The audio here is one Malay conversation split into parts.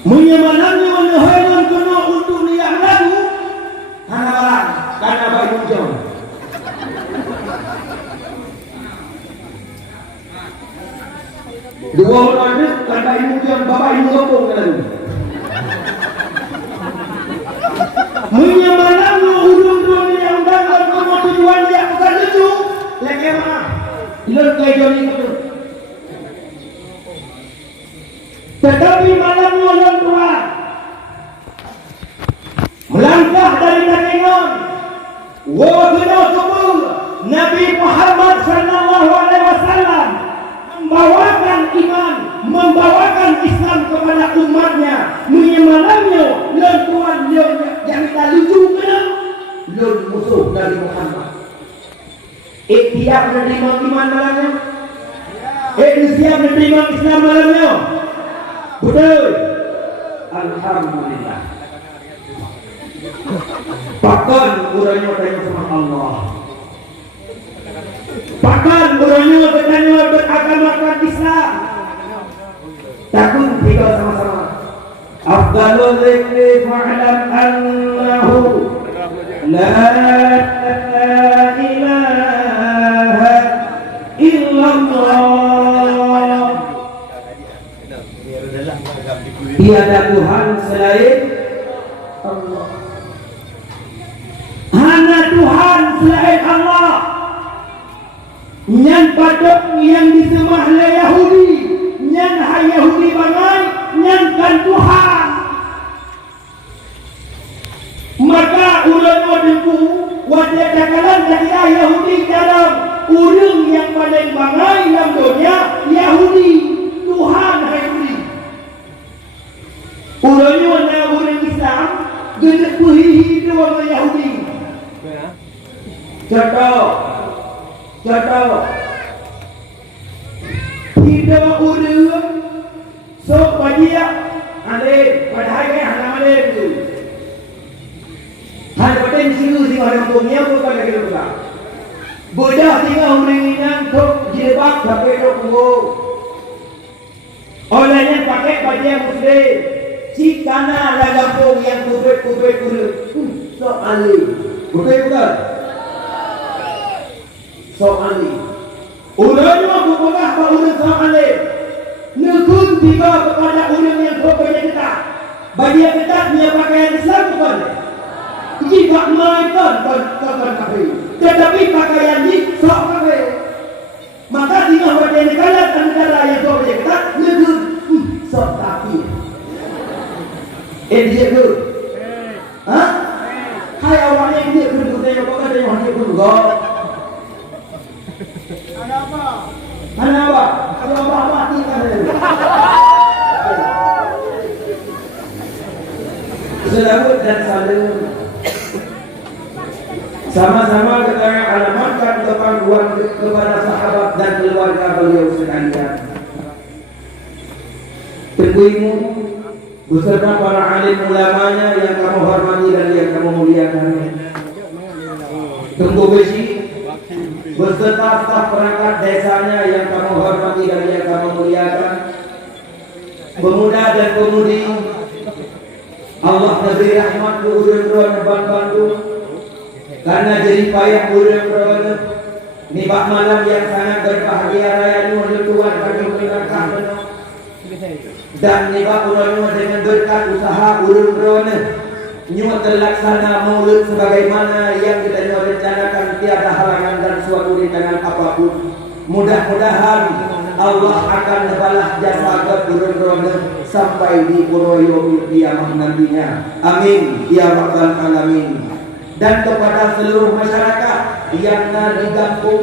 Menyemanangnya menehelan kena untuk niat lagu hana barang karena bayi muncul. Dua orang ni karena ibu yang bapak ibu ngomong lagu. Menyemanangnya urung dunia yang dalam kena tujuan dia bukan lucu. Lekeh mana? Lekeh joni itu. Tetapi malamnya orang tua melangkah dari katingan wahana kubur Nabi Muhammad sallallahu alaihi wasallam membawakan iman, membawakan Islam kepada umatnya. Menyemanamnya orang tua yang kita lucu kena orang musuh dari Muhammad. Tiap menerima iman malamnya, siap menerima Islam malamnya. Betul. Alhamdulillah. Bahkan urangnya tanya sama Allah. Bahkan urangnya bertanya beragamakan Islam. Takut tiga sama-sama. Afdalul dzikri fa'lam annahu la ilaha illallah. Tiada Tuhan selain Allah. Hanya Tuhan selain Allah. Nyan patok yang disembah oleh Yahudi, nyan hai Yahudi bangai, nyan kan Tuhan. Maka ulama deku wajah cakalan dari Yahudi dalam urang yang paling bangai dalam dunia Yahudi. Tuhan Yahudi. Urangnya warna orang Islam genek puhihi orang Yahudi. Contoh hidup orang sok bajia alih padahal hanya alih itu hanya pada siru sih orang punya bukan lagi lupa bodoh tinggal orang ini sok jilbab sampai sok punggung olehnya pakai baju muslim cikana ada kampung yang kubet sok alih bukan sok alih urangnya bukan apa urang sok alih nekun tiba kepada urang yang berpakaian ketat baju ketat punya pakaian Islam bukan jika mereka bukan kafir tetapi pakaian ini sok kafir maka tinggal wajah negara yang sok baju ketat nekun sok kafir dia tu hai awalnya dia pun dia apa kata yang dia pun juga Ana apa? Kalau apa mati kan. Selawat dan salam sama-sama kita alamatkan kepangguan kepada sahabat dan keluarga beliau sekalian. Tengguimu beserta para alim ulamanya yang kamu hormati dan yang kamu muliakan. Tenggu besi beserta staf perangkat desanya yang kamu hormati dan yang kamu muliakan, pemuda dan pemudi Allah beri rahmat ke urang-urang bantu karena jadi payah urang-urang nibak malam yang sangat berbahagia raya ini Tuhan kami mengingatkan dan nibak urang-urang dengan berkat usaha urang-urang nyuat terlaksana maulid sebagaimana yang kita rencanakan, tiada halangan dan suatu rintangan apapun. Mudah-mudahan Allah akan membalas jasa keturun-turun sampai di Purwoyo kiamat nantinya. Amin ya rabbal alamin. Dan kepada seluruh masyarakat yang di kampung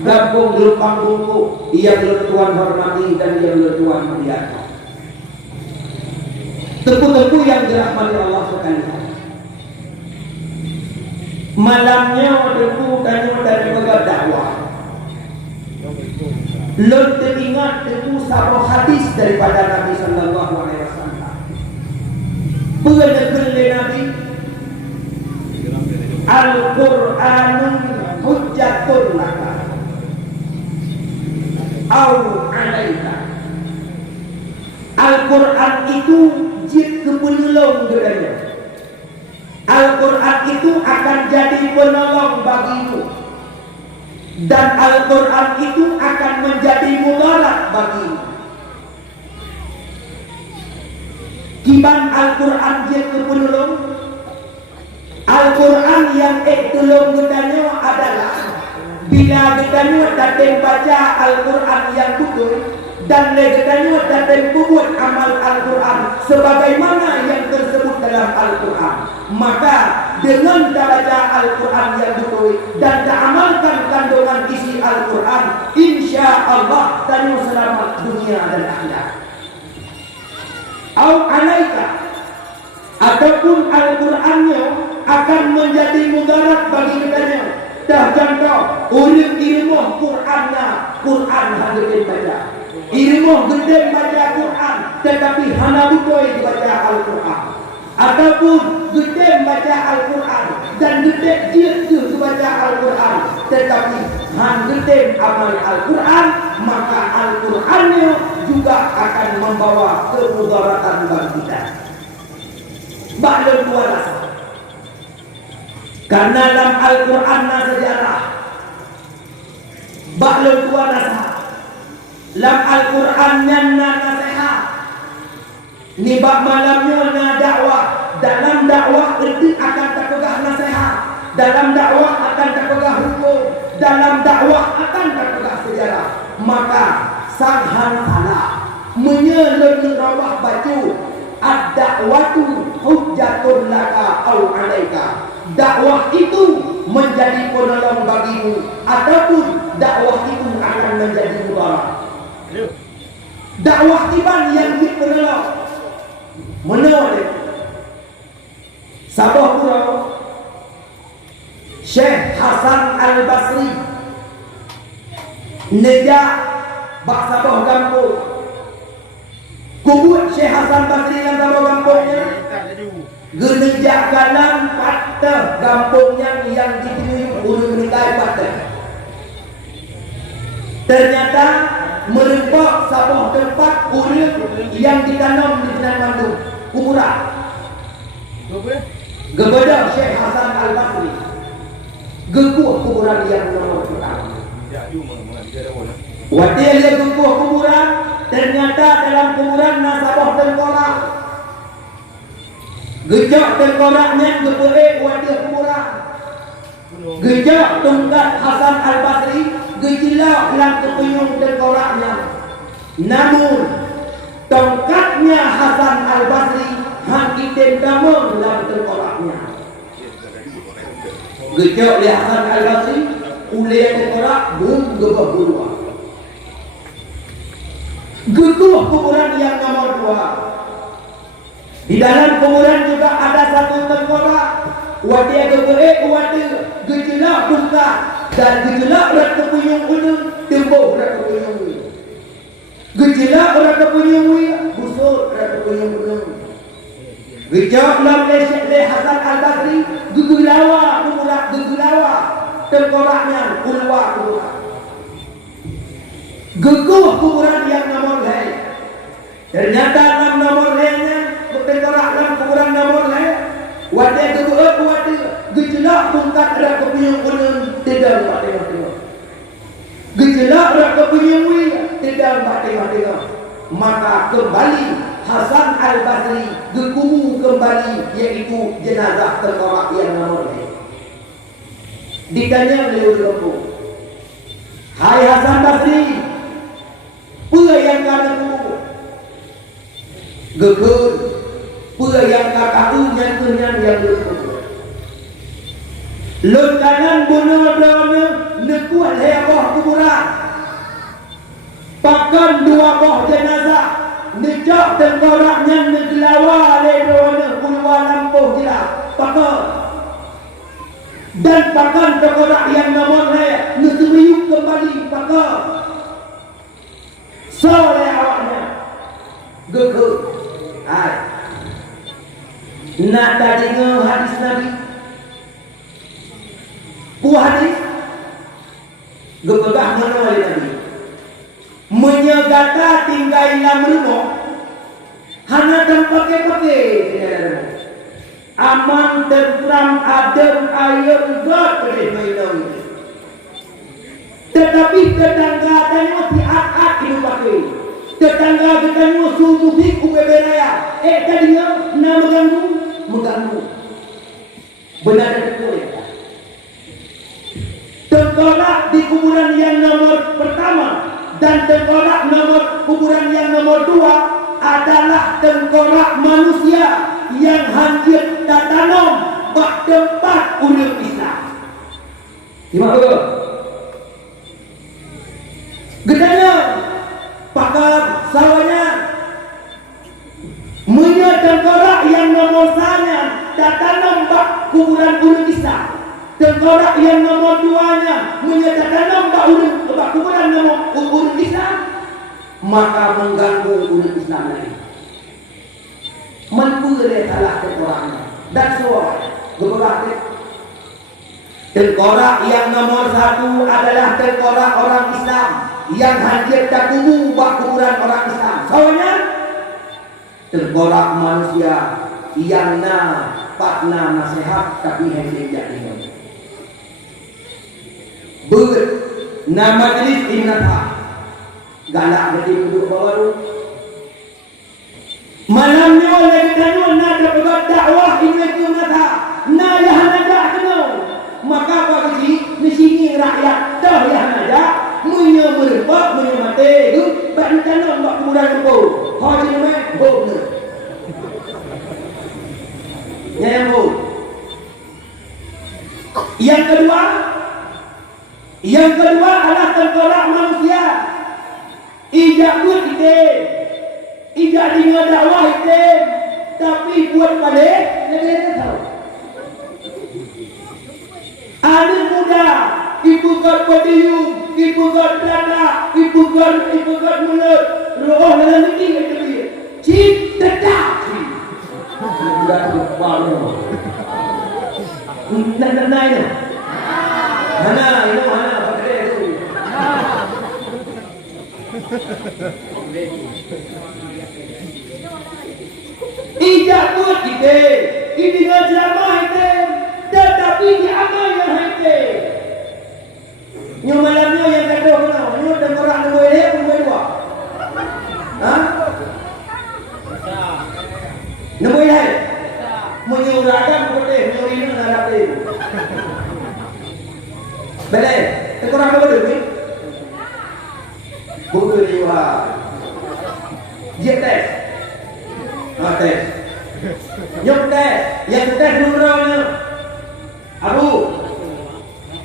Gampung Gelupang Bungku, ia Tuhan hormati dan ia Tuhan muliakan. Tepu-tepu yang dirahmati Allah sekalian. Malamnya tepu dari pegang dakwah. Lo teringat tepu satu hadis daripada Nabi sallallahu alaihi wasallam. Pengajaran Nabi Al-Qur'anun hujjatun laka. au alaika. Al-Quran itu jid penolong gedanya. Al-Quran itu akan jadi penolong bagimu, dan Al-Quran itu akan menjadi mudarat bagimu. Kiban Al-Quran jid penolong. Al-Quran yang tolong gedanya adalah bila gedanya datang baca Al-Quran yang betul, dan legetanya datang buat amal Al-Quran sebagaimana yang tersebut dalam Al-Quran, maka dengan baca Al-Quran yang betul dan amalkan kandungan isi Al-Quran, insya Allah kamu selamat dunia dan akhirat. Au alaika, ataupun Al-Qurannya akan menjadi mudarat bagi kitanya. Dah contoh orang ilmu Qurannya, Quran hadirin baca, ilmu gede baca Quran tetapi hana butoy baca Al-Quran, ataupun gede baca Al-Quran dan gede dia baca Al-Quran tetapi han gede amal Al-Quran, maka Al-Qurannya juga akan membawa kemudaratan bagi kita. Ba'lul dua rasa. Karena dalam Al-Quran sejarah ba'lul dua rasa. Dalam Al-Quran yang nasihat. Ni bab malamnya na dakwah. Dalam dakwah itu akan terpegang nasihat. Dalam dakwah akan terpegang hukum. Dalam dakwah akan terpegang sejarah. Maka sanghan salah menyelur rawah baju ad-da'watu hujjatun laka au alaika. Dakwah itu menjadi penolong bagimu, ataupun dakwah itu akan menjadi mudarat. Dakwah tiban yang dipenolong menolak Sabah Pura Syekh Hasan Al-Basri Neja Bak Sabah Gampung. Kubut Syekh Hasan Basri yang Sabah Gampungnya genejak galang patah gampungnya yang ditunjuk urut meninggal patah. Ternyata merempak Sabah tempat urut yang ditanam di Sinan Bandung kuburan. Gebeda Syekh Hasan Al-Basri geguh kuburan yang nomor pertama. Waktu dia geguh kuburan, ternyata dalam kuburan Sabah tengkorak. Gejak tengkoraknya gebeek wadah kuburan. Gejak tungkat Hasan Al-Basri gejilak dalam kepuyung tengkoraknya. Namun tongkatnya Hasan Al-Basri hakikin damang dalam tengkoraknya. Gejak oleh Hasan Al-Basri ulai tengkorak bum gebah buluan. Geguh kuburan yang nomor 2. Di dalam kuburan juga ada satu tengkorak. Wadah gebeek wadah gejelak tungkat dan gejelak rat kepuyung ulun tembuh rat kepuyung ulun. Gejelak rat kepuyung ulun busur rat kepuyung ulun. Gejak lam le Hasan Al-Basri gegelawa kuburan gegelawa tengkoraknya ulwa kuburan. Geguh kuburan yang nomor lain. Ternyata nomor lainnya tengkorak dalam kuburan nomor lain. Wadah geguh wadah gejelak tungkat rak kepuyung ulun tidak mbak tengok-tengok. Gejelak rak kepuyung ulun tidak mbak tengok-tengok. Maka kembali Hasan Al-Basri geguh kembali, yaitu jenazah tengkorak yang nomor lain. Ditanya beliau lembu, hai Hasan Basri, apa yang kataku? Gegur, apa yang kataku nyantunya yang berkubur. Lekanan bunuh-bunuh nekuat heboh kuburan. Pakan 2 boh jenazah, nejak tengkoraknya negelawa ledoana pulwa lampuh jelas. Pakan. Dan pakan tengkorak yang nomor lain neseriuk kembali pakan. Soleh awaknya gegur. Hai, nak tadi hadis Nabi bu hadis gepegah mana oleh Nabi. gata tinggal dalam rumah hanya dan pakai-pakai aman tentram adem air God boleh minum. Tetapi tetangga tanya tiap-tiap itu pakai tetangga tanya subuh ubeberaya tadinya nak mengganggu benar betul ya. Tengkorak di kuburan yang nomor pertama dan tengkorak kuburan yang nomor 2 adalah tengkorak manusia yang hancur tak tanam bak tempat urip Islam. Gimana? Gedanya pakar sawahnya punya tengkorak yang nomor 1 tak tanam bak kuburan urip Islam. Tengkorak yang nomor 2-nya menyatakan bak kuburan nomor urip Islam, maka mengganggu urip Islam lagi. Menpulih salah tengkoraknya. That's why tengkorak yang nomor 1 adalah tengkorak orang Islam yang hancur tak tumbuh bak kuburan orang Islam. Soalnya tengkorak manusia yang patna nasihat tapi hancur tak tinggal. Nama majlis ingatha galak jadi duduk baru malamnya oleh kita nak dapat dakwah ingatha nak yang ada kenal maka bagi di sini rakyat dah yang ada punya berbuat punya mati itu bantanan bak kuburan itu haji me boleh yang kedua adalah tengkorak manusia. Ijak buat kita, ijak dengar dakwah kita, tapi buat balik, kita tahu. Ada muda, ibu kat padium, ibu kat belanda, ibu kat mulut, roh dalam ini kita dia. Cip tetap. Budak baru. Nana. Mana itu mana pakai itu. Ijak buat kita, ini dengan ceramah kita, tetapi di amal yang kita. Nyo malamnya yang kata kenal, nyo tengkorak nombor dia nombor 2. Hah? Nombor dia. Menyurahkan kepada menyuruh ngarap dia. Boleh, tengkorak nombor 2. Bukan dia. Dia tes. Tes. Nyok tes. Yang tes nomornya. Abu.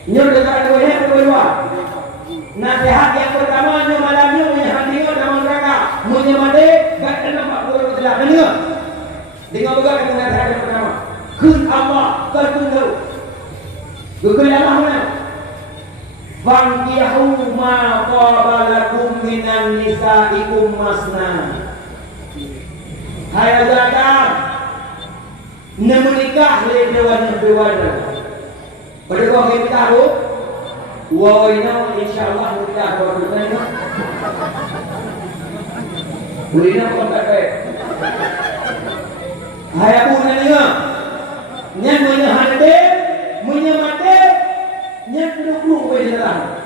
Nyok tengkorak nombor dia nombor 2. Nasihat yang pertama nyok malamnya menyahadinya dalam neraka. Menyamade gak kena 40 telah kena. Dengar juga kata nasihat yang pertama. Kun Allah tertunduk. Gugul Allah mana? Fankihu ma qabalakum minan nisaikum masna. Hai zakar, menikah le dewan. Pada kau kita tahu, wah ini insyaallah menikah baru ni. Bolehna kau pakai. Hai aku nanya, nyan menyahate, menyamate. Yang kedua boleh dalam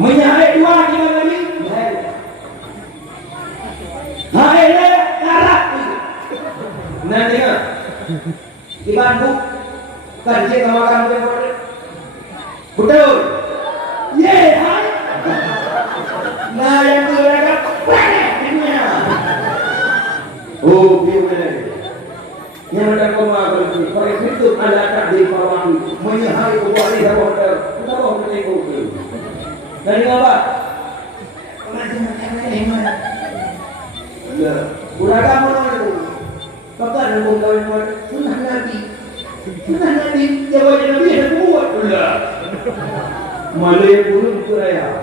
menyahai 2 kita lagi hai le karat nanti ya di Bandung kerja kawakan betul ye hai nah yang mereka oh boleh yang ada kemarin oleh itu ada takdir pawang menyahai kembali dalam kita bawa menengok dari apa? Pengajian yang mana? Ya, uragan mana itu? Pakar yang mengkawin sunnah Nabi jawab Nabi ada buat pula Malay burung kuraya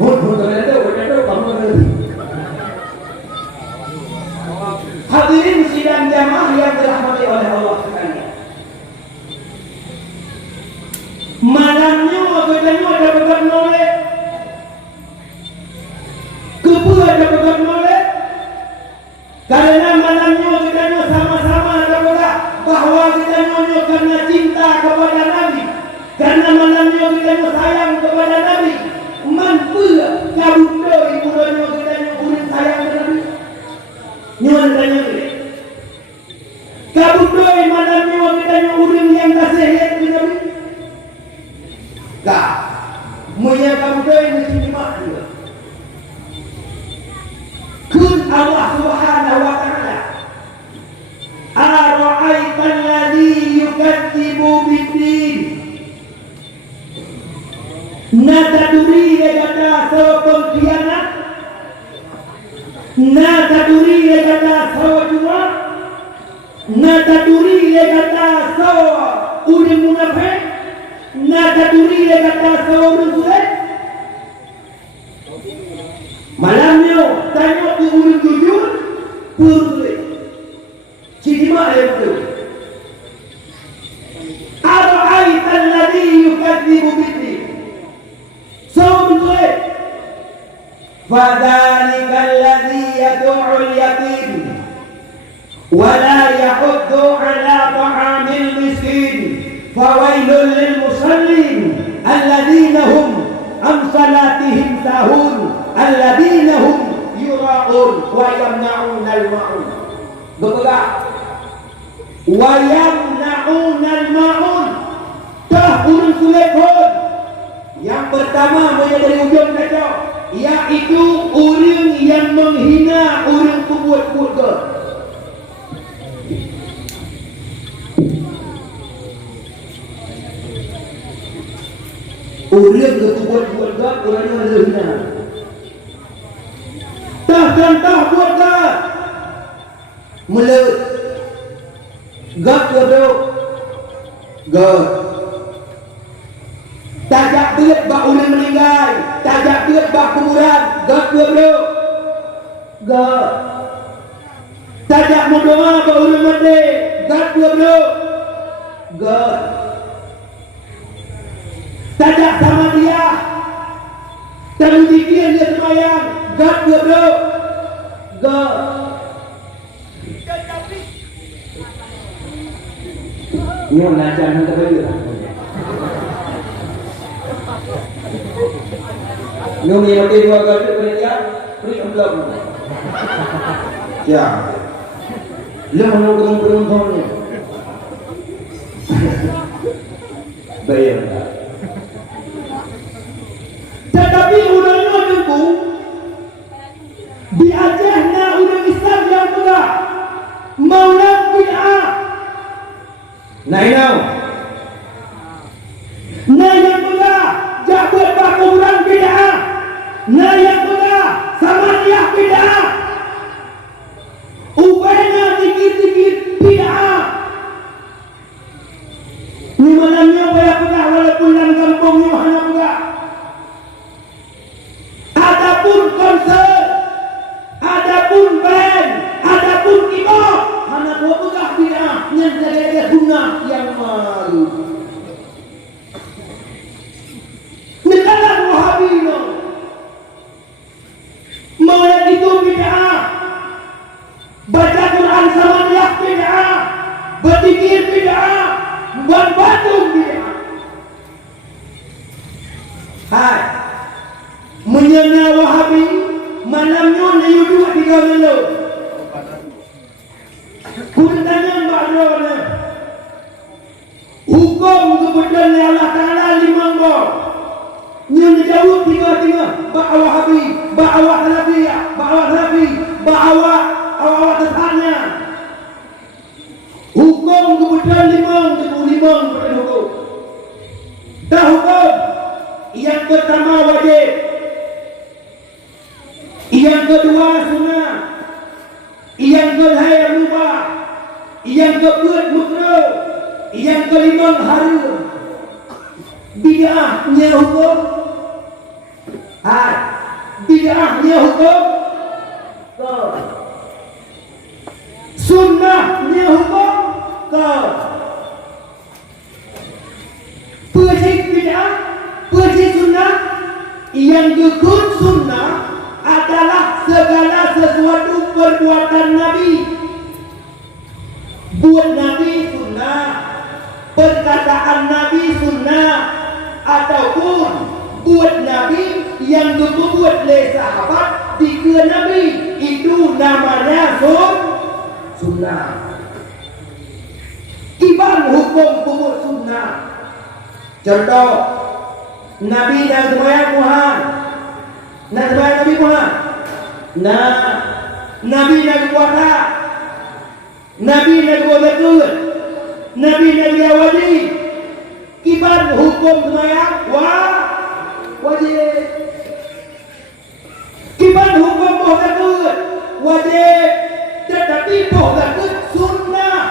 ada kamu hadirin sidang jamaah yang dirahmati oleh Allah sekalian. Malamnya bedanya ada beban noleh. kita sayang kepada Nabi, mampu kabudoi budanya kita urin sayang kepada Nabi. Nyuan tanya kita. Kabudoi malamnya kita urin yang kasih lihat kepada Nabi. Kak, mulia kabudoi mesti dimak juga. Kun Allah Subhanahu wa taala. Ara'aita alladhi yukadzibu bid-din. Nataduri kata sawakul kianat. Nataduri kata sawajua. Nataduri kata sawa urin munafik. Nataduri kata sawa urin sulit. Malamnya tanya ke urin jujur sulit. Cuma itu. Ara'aita alladhi yukadzibu bid-din. Sulit. Fadzalika alladhi yad'ul yatim wa la yahuddu ala ta'amil miskin. Fawailul lil musallin alladhina hum an salatihim sahun alladhina hum yura'un wa yamna'una al-ma'un. Betul. Wa yamna'una al-ma'un. Tahun sulit pun. Yang pertama dari ujung kata, yaitu orang yang menghina orang pembuat ke. Orang ke pembuat ke, orang yang menghina. Tak buat ke. Mulut gak bro gak tajak duit bak ulang meninggal, tajak duit bak kuburan gak bro gak tajak mendoa bak ulang mati gak bro gak tajak sama dia tapi dikir dia semayang gak bro gak. Ini belajar yang terbaik. Ini menjadi dua kali penelitian, beri envelope. Ya, dia menunggu penontonnya. Bayar. Tetapi udahnya nunggu di Acehnya udah Islam yang muda, Maulana bid'ah. Nah yang muda jabat bakuran bid'ah. Nah yang muda samaniyah bid'ah. Ubahnya dikit-dikit bid'ah. Ini malamnya banyak pula walaupun dalam kampungnya hanya pula. Adapun konser, adapun band, adapun keyboard, hanya dua pegah bid'ah yang jaga-jaga guna yang malu. Negara Wahabi no. Maulid itu bid'ah. Baca Quran samaniyah bid'ah. Berzikir bid'ah. Buat batu bid'ah. Hai. Menyana Wahabi malamnya layu 2-3 malam. Kuntanya makna hukum kebetulan Allah Ta'ala 5 gol yang dijawab 3-3 ba'awah Wahabi, ba'awah Salafiyah, ba'awah Salafi, ba'awah tetapnya hukum kebetulan 5 kebetulan hukum. Dah hukum yang pertama wajib, yang kedua sunnah, yang kedua mubah, yang keempat makruh, yang kelima haram. Bid'ahnya hukum. Bid'ahnya hukum. Sunnahnya hukum. Persik bid'ah, persik sunnah. Yang gekut sunnah adalah segala sesuatu perbuatan Nabi. Buat Nabi sunnah, perkataan Nabi sunnah, atau yang berbuat oleh sahabat dikira Nabi, itu namanya sunnah. Ibang hukum buat sunnah. Contoh, Nabi dan sembahyang Tuhan, nak sembahyang Nabi Tuhan, Nabi nak puasa, Nabi nak buat zakat, Nabi nak wajib. Ibang hukum sembahyang wajib. Ibang hukum buat zakat wajib, tetapi buat zakat sunnah.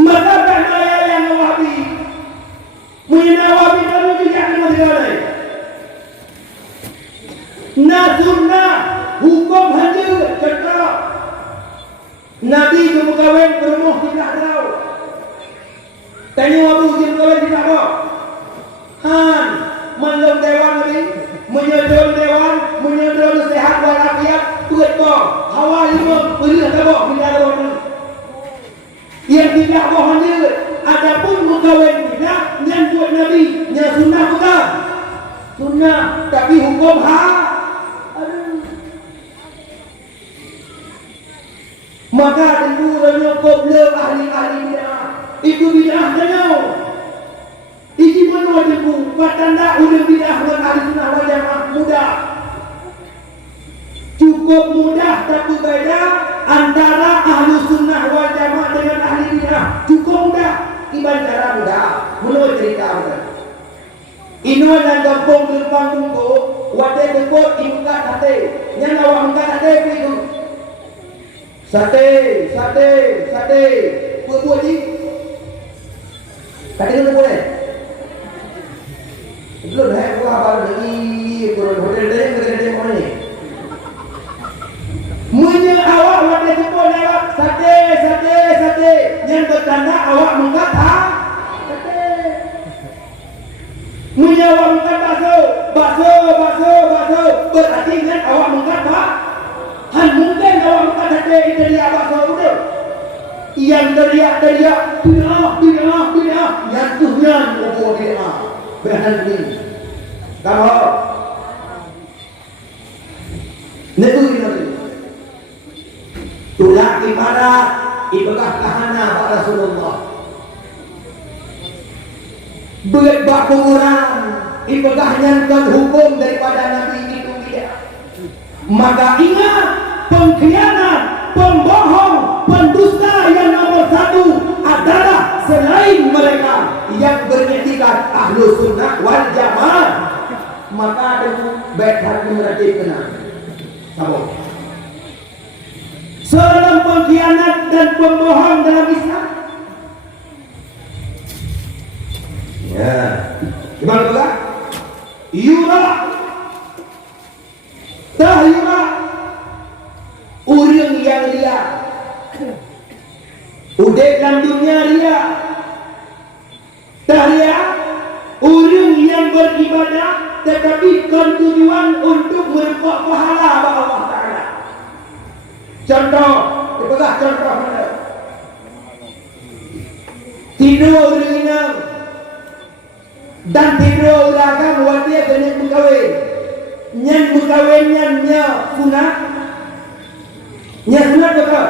Maka tak yang Wahabi Mu'ina Wahabi baru juga dengan segala sunnah hukum hanya contoh Nabi ke mukawin berumuh di belakang tanya Wabu ke mukawin di belakang Han menelum dewan Nabi menyedul dewan menyedul sehat walafiat buat bom hawa lima beri tabok bila dewan yang tidak bohongnya adapun mukawin tidak yang buat Nabi yang sunnah bukan sunnah tapi hukum maka tentu menyokong ahli-ahli bid'ah itu bid'ah jauh iki menurut tentu patanda udah bid'ah dengan ahli sunnah wal jamaah mudah cukup mudah tapi beda antara ahli sunnah wal jamaah dengan ahli bid'ah cukup mudah ibarat cara mudah menurut cerita mudah ino dan kampung gerbang tunggu wadah debot imuka sate yang awak muka sate itu sate buat ni tadi tu boleh belum dah gua baru lagi kurang hotel dia mana ni munya awak wadah debot lewat sate yang bertanda awak muka sate munya awak muka bakso berarti kan awak muka han mungkin awak muka sate itu dia bakso udah yang teriak bid'ah yang tuhnya ubah bid'ah bahan ni kamu netu ini tulak ibarat ibadah kahana Pak Rasulullah berat pengurangan ibadahnya dan hukum daripada Nabi itu tidak maka ingat pengkhianat pembohong pendusta yang nomor satu adalah selain mereka yang beretikat ahlu sunnah wal jamaah maka itu baik hati mereka kena sabuk seorang pengkhianat dan pembohong dalam Islam ya gimana pula yura orang yang ria udah dalam dunia ria ria orang yang beribadah tetapi tujuan untuk merebut pahala Allah Ta'ala. Contoh, itulah contoh mana? Tidur ringan dan tidur belakang wadah dengan mukawin. Nyan mukawin nya sunat. Nya sunat apa?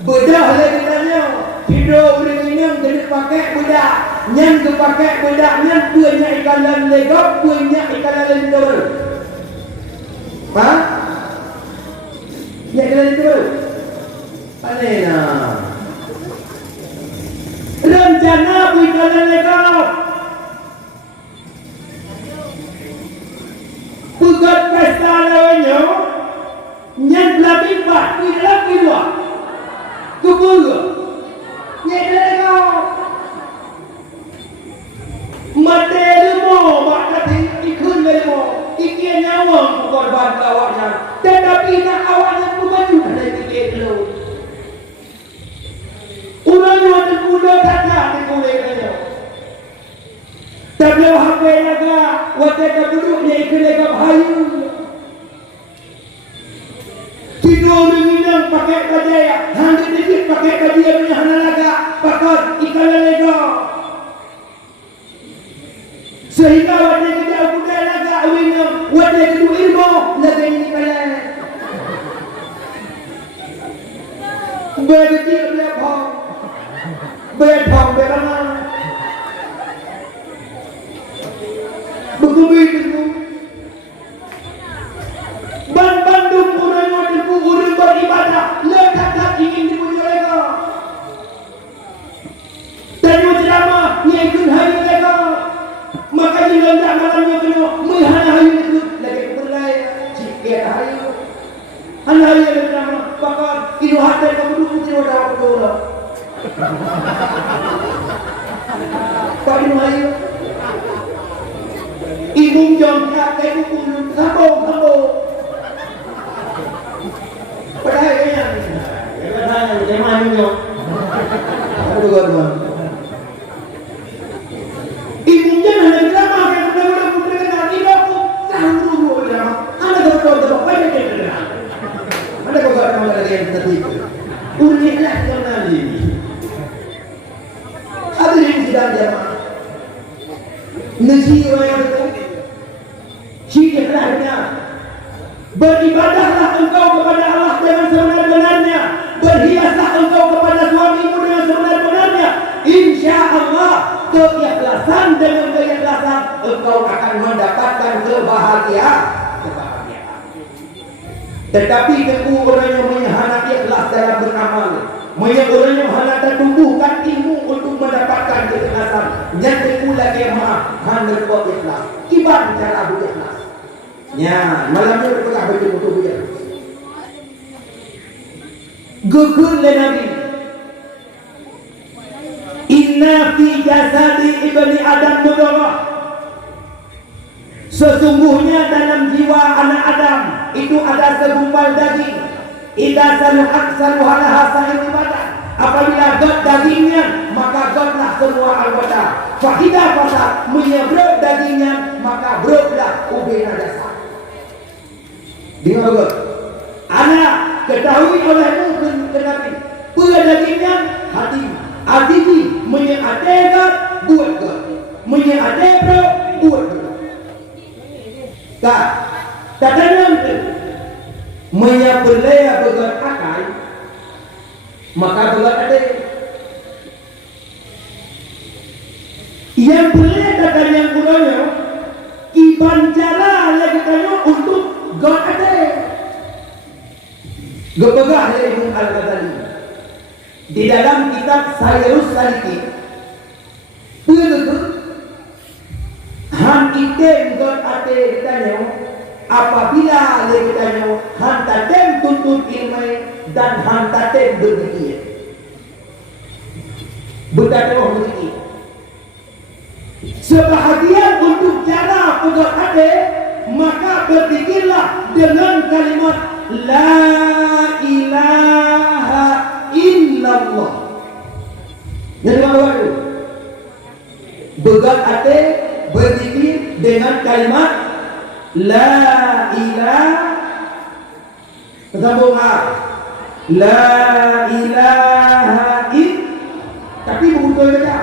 Bedah lagi tanya. Tidur ringan jadi pakai bedah. Nyan tu pakai bedah nyan punya ikalan legap punya ikalan lendor. Ha? Ya ikalan lendor. Panena. Rencana ikalan legap. Bukan pesta lawannya. Nyan lebih pak, tidak kedua. Kedua. Nyan legap. Mati lemo, maka ikut lemo, ikan nyawa korban awaknya. Tetapi nak awaknya bukan juga dari tiket lo. Urang ada kuda kata di kuleknya. Tapi HP naga, wajah keduduknya ikut leka bahayu. Tidur minang pakai kajaya, hanya dikit pakai kajaya punya hana naga, pakai ikan leka. Sehingga wajah kita udah laga awinnya, wajah kita ilmu laga ini kalah. Berarti dia pong, berpong berana, berkumpul itu. Bandung orang itu orang beribadah, lekat ingin dipuji mereka. Tanya ceramah, nyekun hari mereka. Maka jangan tak malamnya kena menghana hari itu lagi berlai jika hari hana hari yang pertama pakar inu hati kamu dulu tidak ada apa dulu pak inu hari ibu jongkak kayak ibu sambung padahal kayaknya jangan nyok aduh gua ibunya hanya drama yang benar-benar memberikan tidak aku tahu drama. Anda tahu banyak yang drama. Anda kau tak tahu lagi yang tertipu. Uniklah yang nanti. Ada yang tidak drama. Nasi orang itu, cikirlahnya. Beribadahlah engkau kepada Allah dengan sebenar-benarnya. Berhiaslah engkau kepada suamimu dengan sebenar-benarnya. Insya Allah keikhlasan dengan keikhlasan engkau akan mendapatkan kebahagiaan. Tetapi keku orang yang mengkhianati ikhlas dalam beramal, orang yang hendak tumbuhkan ilmu untuk mendapatkan keikhlasan, yang keku lagi maaf hendak buat ikhlas. Gimana cara berikhlas? Ya, malam ini kita betul-betul berikhlas. Gugur le Nabi. Inna fi jasadi ibni Adam mudghah. Sesungguhnya dalam jiwa anak Adam itu ada segumpal daging. Idza saluhat saluhalaha sa'ir ibadah. Apabila got dagingnya, maka gotlah semua anggota. Fa idza fasad menyebrok dagingnya, maka broklah ubin najasa. Dengar anak ketahui olehmu kenabi. Pula dagingnya hati. Hati menyeadegat buat got, menyeadebro buat got. Kadang-kadang menyapelaya begat akal, maka begat ada. Yang boleh kata yang kurangnya, iban cara lagi tanya untuk got ada. Gepegah dari Imam Al-Ghazali. Di dalam kitab Sayyarus Salikin begitu han ite got ate ditanya apabila le ditanya han tatem tuntut ilmu dan han tatem berzikir berdakwah berzikir sebahagian untuk cara pegot ate maka berzikirlah dengan kalimat la ilaha illallah. Yang kedua itu begat hati berzikir dengan kalimat la ilaha tersambung la ilaha tapi betul saja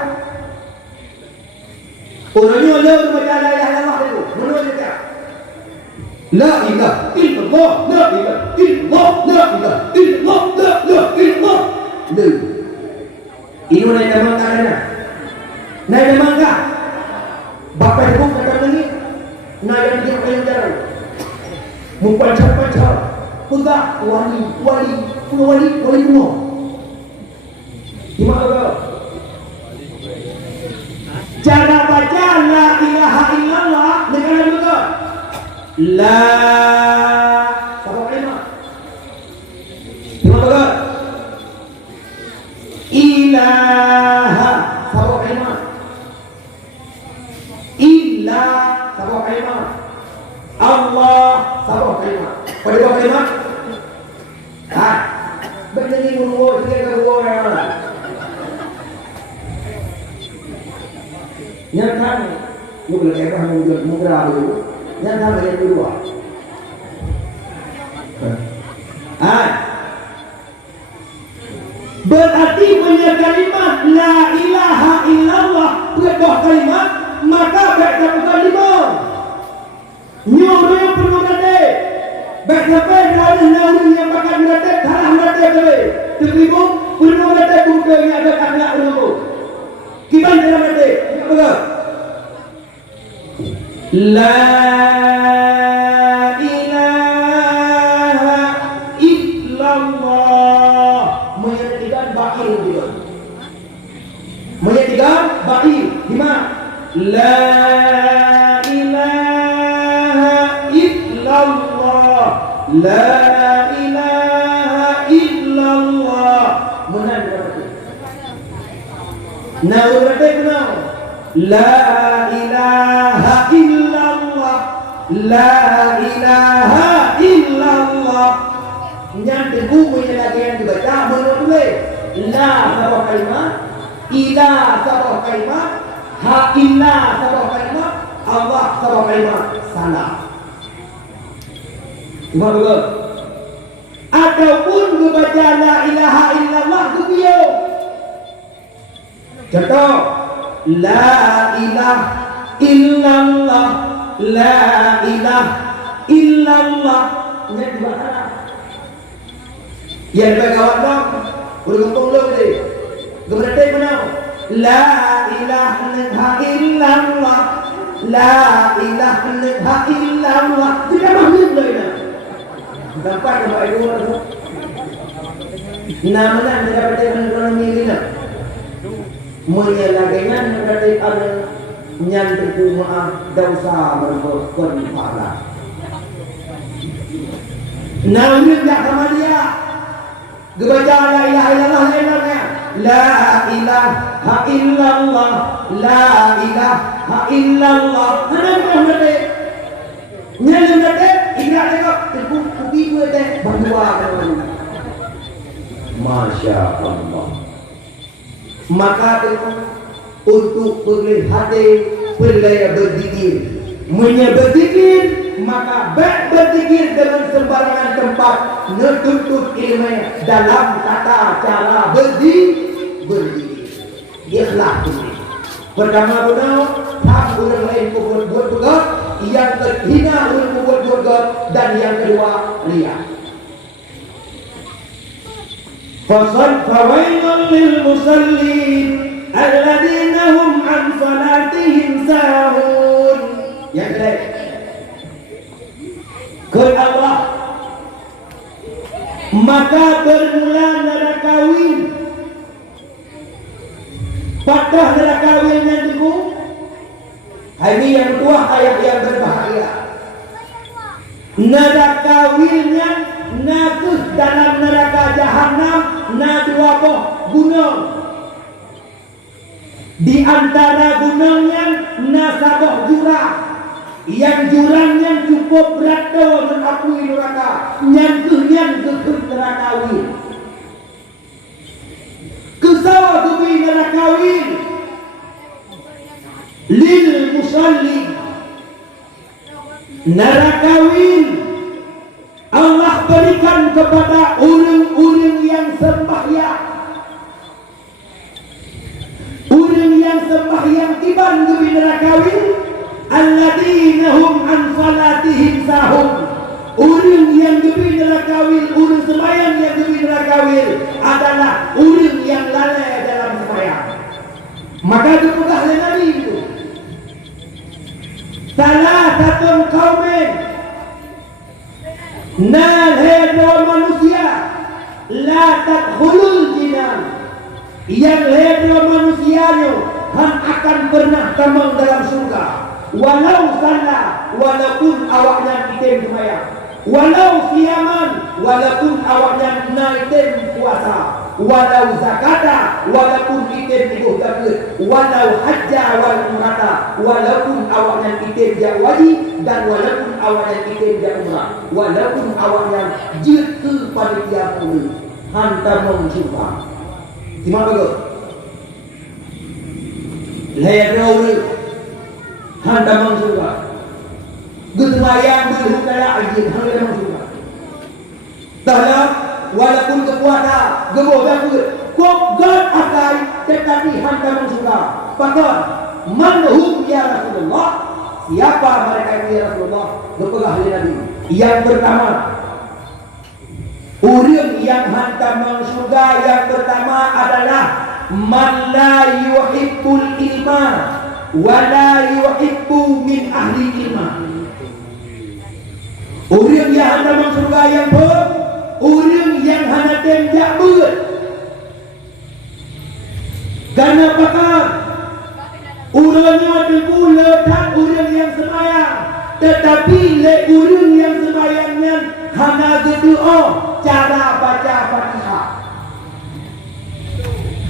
orangnya Allah membaca la ilaha illallah itu betul saja la ilaha illallah la ilaha illallah la ilaha illallah la ilaha illallah. Ini naik demang kadang-kadang. Naik demang kah? Bapak ibu kata lagi, naik dia kayu jalan. Mempancar-pancar, pegah wali semua. Gimana kau? Cara baca la ilaha illallah dengan betul. La sabuk lima. Gimana kau? Ilaha sabuk lima. Illa sabuk lima. Allah sabuk lima. Pada sabuk lima? Benda ni menunggu tiga kedua orang. Yang kami, lu boleh kata mengira dulu. Yang kami yang kedua. Berarti punya kalimat la ilaha illallah, sebuah kalimat, maka baca bukan lima. Nyuruh penuh nanti. Baca dari nauri yang bakal nanti, darah nanti tu. Teribu penuh nanti bukan yang ada anak penuh. Kiban dalam nanti. Apa? La ilaha illallah. Menyatakan bakil juga. Menyatakan bakil. Gimana? La ilaha illallah. La ilaha illallah. Mana berarti? Nah berarti kenal. La ilaha illallah. La ilaha illallah. Yang teguh lagi yang dibaca menurut la sabah kalimat, ila sabah kalimat, ha illa sabah kalimat, Allah sabah kalimat. Salah. Betul. Ataupun dibaca la ilaha illallah tu bio. Contoh, la ilaha illallah, la ilaha illallah. Ini dibaca. Yang berkawan dong, bergempung dong ni. Gemeretik mana? La ilaha illallah, la ilaha illallah. Tidak mahu lagi. Nampak tak baik dua tu? Nama dia berarti orang milina. Menyalahkan berarti ada nyantu maaf dosa berbuat pahala. Nama dia sama dia. Gebaca la ilaha illallah lainnya. La ilaha illallah, la ilaha illallah. Mana berarti? Nyala berarti? Ingat tengok kupi dua teh berdua kan. Masya Allah. Maka untuk hati pelaya berzikir, berzikir maka baik berzikir dengan sembarangan tempat menuntut ilmu dalam tata cara berzikir. Ikhlas ini. Pertama benar, tak orang lain buat begat. Yang ketiga berbuat begat dan yang kedua riya. Fawailun lil musallin alladzina hum an salatihim sahun. Yang kedua, ke Allah maka bermula nerakawin. Patah nerakawin yang itu. Ini yang kedua ayat yang berbahaya. Neraka wilnya nakus dalam neraka jahanam na dua buah gunung. Di antara gunungnya na sabah jurang. Yang jurangnya cukup berat mengakui neraka. Yang ke neraka wil. Kesal tubi neraka wil. Lil musalli narakawin Allah berikan kepada orang-orang yang sembahyang, orang yang sembahyang tiban di narakawin alladzina hum an salatihim sahun. Orang yang di narakawin, orang sembahyang yang di narakawin adalah orang yang lalai dalam sembahyang. Maka dipegah oleh Nabi itu. Salah satu kaumen nalhedo manusia la tadkhulul jinan. Yang ledo manusianya akan pernah tamang dalam surga. Walau salah, walaupun awaknya item sembahyang. Walau siaman, walaupun awaknya naitem puasa. Walau zakata, walaupun item ibu takut. Walau hajja wal umrata, walaupun awaknya item dia wajib dan walaupun awaknya item dia umrah. Walaupun awaknya jitu pada tiap puluh hantar menjumpa. Gimana bagus? Leherau hantar menjumpa. Gesemayang berhutara ajin hantar menjumpa. Dalam walaupun kekuatan gemuk dan kuat, kok God akan tetapi hantar menjumpa. Pakon Man hum ya Rasulullah? Siapa mereka itu ya Rasulullah? Kepegah Nabi. Yang pertama, orang yang hantar masuk surga yang pertama adalah man la yuhibbul ilma wa la yuhibbu min ahli ilma. Orang yang hantar masuk surga yang pertama, orang yang hantar jabut. Karena pakar urangnya debu letak urang yang semayang, tetapi le urang yang semayangnya hana berdoa cara baca Fatihah,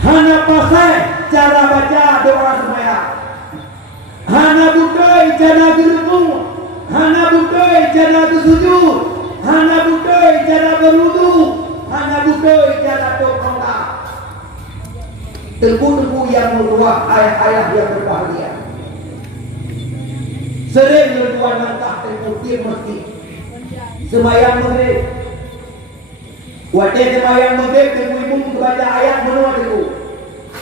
hana pasai cara baca doa semayang, hana budai cara gerungu, hana budai cara bersujud, hana budai cara berwudu, hana budai cara berdoa. Tebu-tebu yang meluah, ayah-ayah yang berbahagia. Sering berduaan langkah terkutir mesti semayang maghrib. Waktu semayang maghrib, ibu-ibu membaca ayat menurut itu.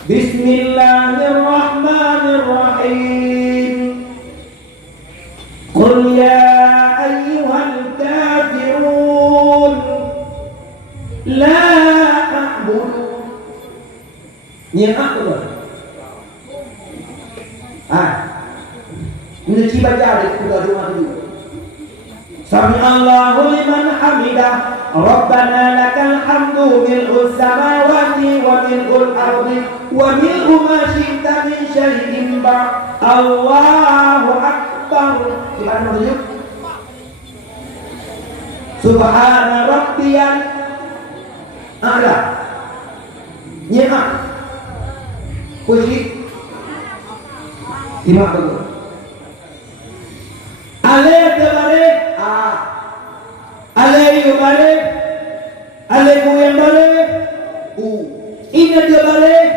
Bismillahirrahmanirrahim. Qul ya ayyuhal kafirun la a'budu. Nyimak tu. Mencuci baca di doa itu. Sami Allahu liman hamidah. Rabbana lakal hamdu mil'us samawati wa mil'ul ardi wa mil'u ma syi'ta min syai'in ba'. Allahu akbar. Gimana maksudnya? Subhana rabbiyal a'la. Nyimak. Puji Imam Bagus Alif terbalik Alif terbalik Alif yang balik Ini terbalik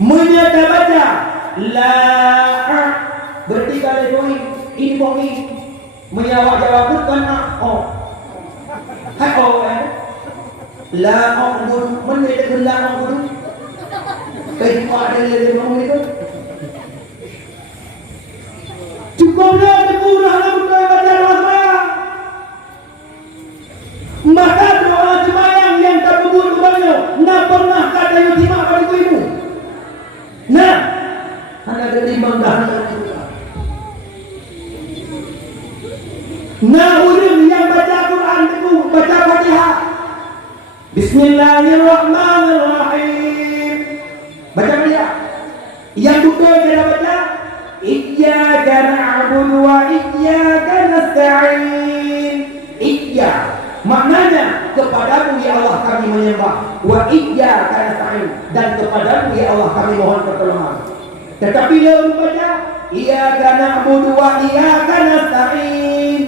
Menyata baca La berarti kalau ini bongi menyawak-jawab bukan La a'budu man yaqul la a'budu kaifa ada mau itu cukuplah teguhlah doa baca doa sembahyang maka doa sembahyang yang terkabul kepadanya nak pernah kata yang simak pada ibu nah hanya ketimbang dah nah orang yang baca Quran itu baca Fatihah Bismillahirrahmanirrahim. Baca dia. Yang betul kita baca Iyyaka na'budu wa iyyaka nasta'in. Iyya maknanya kepadamu ya Allah kami menyembah, wa iyyaka nasta'in dan kepadamu ya Allah kami mohon pertolongan. Tetapi dia membaca Iyyaka na'budu wa iyyaka nasta'in.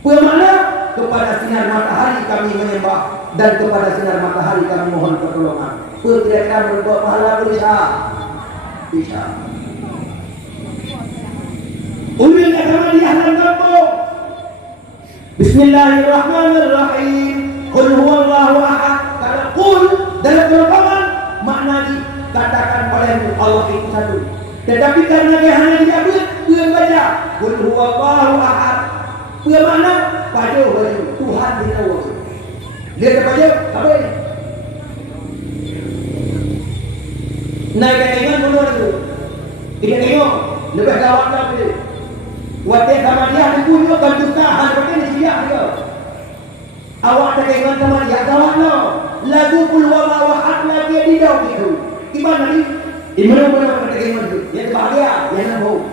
Bermakna kepada sinar matahari kami menyembah dan kepada sinar matahari kami mohon pertolongan. Kira-kira berbuat pahala bisa. Bisa. Ulil agama di ahlan kampung. Bismillahirrahmanirrahim. Qul huwallahu ahad. Kalau qul dalam Al-Quran makna dikatakan olehmu Allah itu satu. Tetapi karena dia hanya dijabut, dia baca Qul huwallahu ahad. Dia makna pada Tuhan di awal. Dia baca apa ini? Naik ingat mundur itu. Tidak tengok lebih gawat lagi. Waktu sama dia dipunyuk kan dustahan pakai dia dia. Awak tak ingat sama dia gawat no. Lagu Qul huwallahu ahad lagi di dalam itu. Gimana ni? Imana tak ingat itu. Yang bahagia, yang nahu.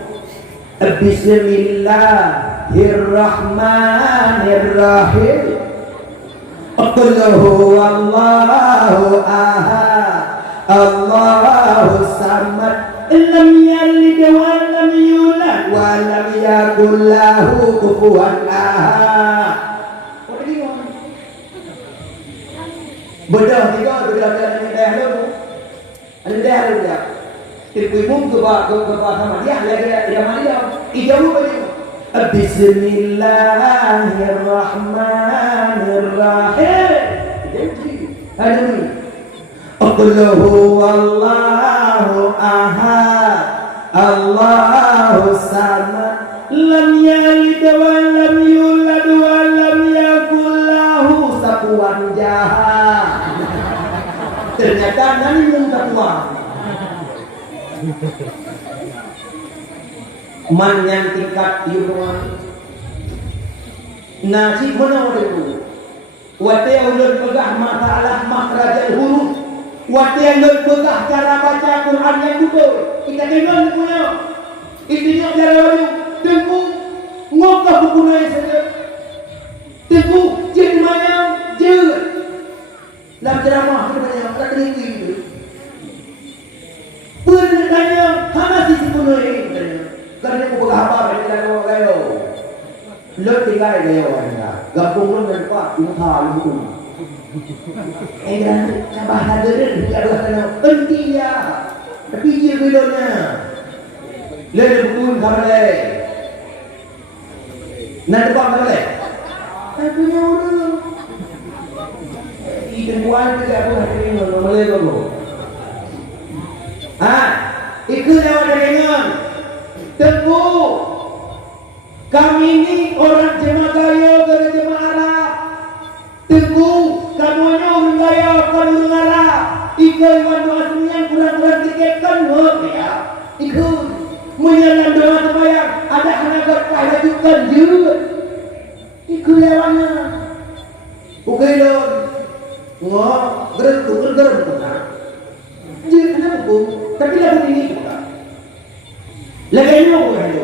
Bismillahirrahmanirrahim. Qul huwallahu ahad. Allahus samad. Lam yalid wa lam yulad wa lam yakul lahu kufuwan ahad. Bedah tiga bedah ada dulu. Ada dulu ya. Ibu ke sama dia dia mana ijau baju. Bismillahirrahmanirrahim. Jadi, aduh. qul huwallahu ahad Allahu samad lam yalid wa lam yulad wa lam yakul lahu kufuwan ahad. Ternyata Nabi minta kuat. Man yang tingkat ilmuwan nasi mana itu wate ulun pegah masalah makhrajal huruf wate ulun pegah cara baca Quran yang betul kita dengar punya intinya cara wajib tengku ngokah bukunai saja tengku jadi mana je dalam ceramah sebenarnya tak terhenti itu pun tanya hana sisi punai kerana aku berapa bila kau gayo, lebih tinggal gayo anda, gabung lu dan pak intah lu. Enggak, tambah hadirin adalah kerana penting ya, tapi dia bilangnya, lebih betul kamera, nanti pak kamera, tapi ni orang, ikan buat kita aku hadirin normalnya tu, ikut lewat dengan. Tengku kami ini orang jemaah Gayo dari jemaah Arab. Tengku kamunya orang Gayo kan orang Arab. Ikut wanita asli yang kurang-kurang tiket kan ya. Ikut menyalam doa terbayang ada anak berkah juga juga. Ikut lewatnya. Oke dong. Ngok gerak jadi kenapa bu? Tapi lagu ini bukan. Lagi mau beradu,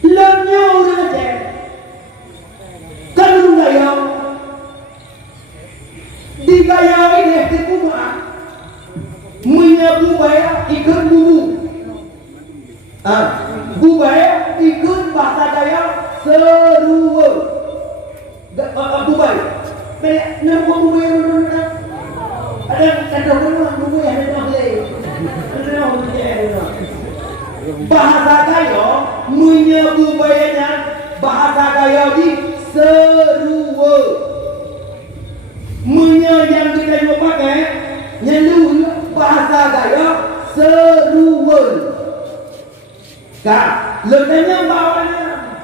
lamnya orang aja, kalau gaya, di gaya ini kita menyapu baya ikut bubu, bubaya ikut bahasa gaya seru, bubaya, nama bubaya ada kata orang bubaya ada boleh. Bahasa Gayo menyebu bayanya bahasa Gayo di seruwa yang kita mau pakai nyelu bahasa Gayo seruwa kak lemenya bawahnya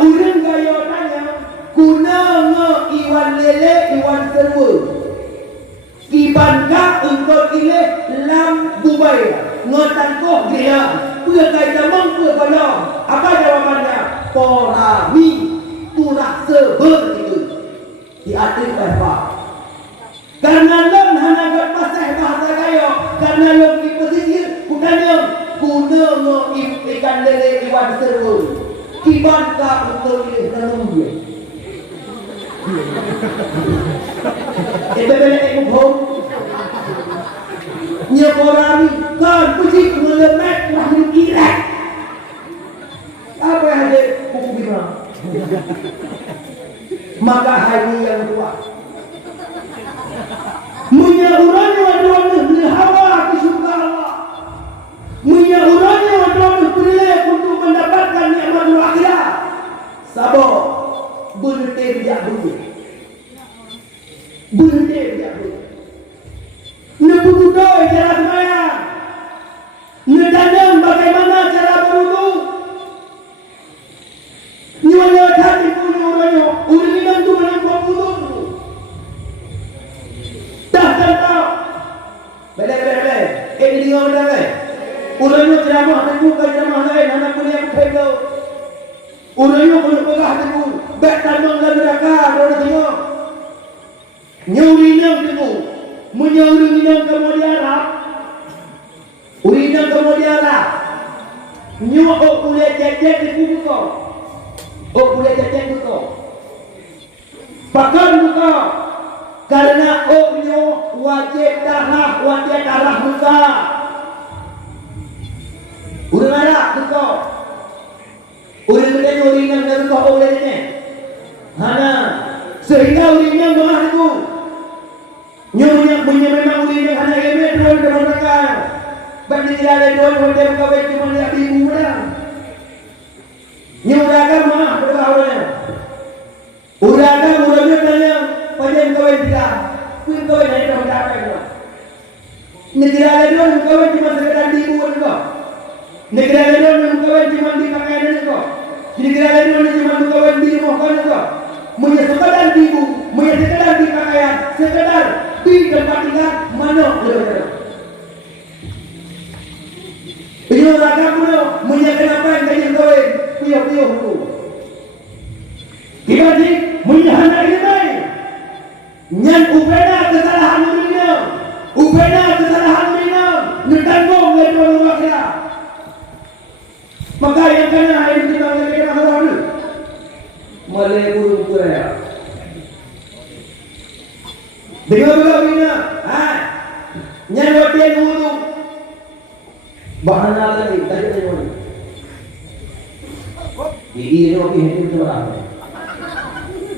urang Gayo tanya kuna iwan lele iwan seruwa Kibankah untuk ini lam bubaya ngotan kok dia punya kaitan mangke balong apa jawabannya porami turak sebut itu di atas apa karena lam hana pasah bahasa Gayo karena lam di pesisir bukannya guna ikan lele iwan seru kibankah untuk ini lam dia bebek hukum nya orang kan puji melemet lahir kira apa yang ada buku bima maka hari yang tua menyahuranya wadawanya hawa ke surga Allah menyahuranya wadawanya berilah untuk mendapatkan nikmat akhirat sabar berhenti tidak boleh berhenti tidak boleh nebudoi cara sembahyang nedandang bagaimana cara berwudu nyonya hati punya orangnya udah dibantu menangkap wudu tak bela ini dia bela orangnya ceramah hati bukan ceramah lain anak kuliah kaya orangnya kalau pegang hati bek tambang dan neraka orang tengok nyuri yang tengok menyuri yang kemudian urinang kemudian nyok boleh jajan di buku kau boleh jajan di kau bahkan buka karena wajib darah buka urin darah buka urinang dari kau bolehnya hana sehingga urinang bawah itu nyonya punya memang urin yang hanya ini dua keronakan bagi tidak ada dua hotel kawin cuma lihat ibu dah nyonya kan mah berkawin udah kan tanya pada kawin na ito ang dapat ito. Nagkilala doon ang kawin di masakatan di buwan ko. Nagkilala doon ang kawin di mandi pakainan ko. Nagkilala doon ang kawin di mo kawin ko. Muna sekadar di bu, muna sekadar di pakaian, sekadar di tempat tinggal manok. Iyo raga puno, muna kenapa yang kaya kawin, puyo tu. Kita sih muna hendak ini. Nyan upena kesalahan mina, ngetanggung dari orang wakil. Maka yang kena air kita lagi masalah ni. Malay burung kuya. Dengar mina, nyan watian wudu. Bahana lagi tadi tadi. Ini okey itu orang.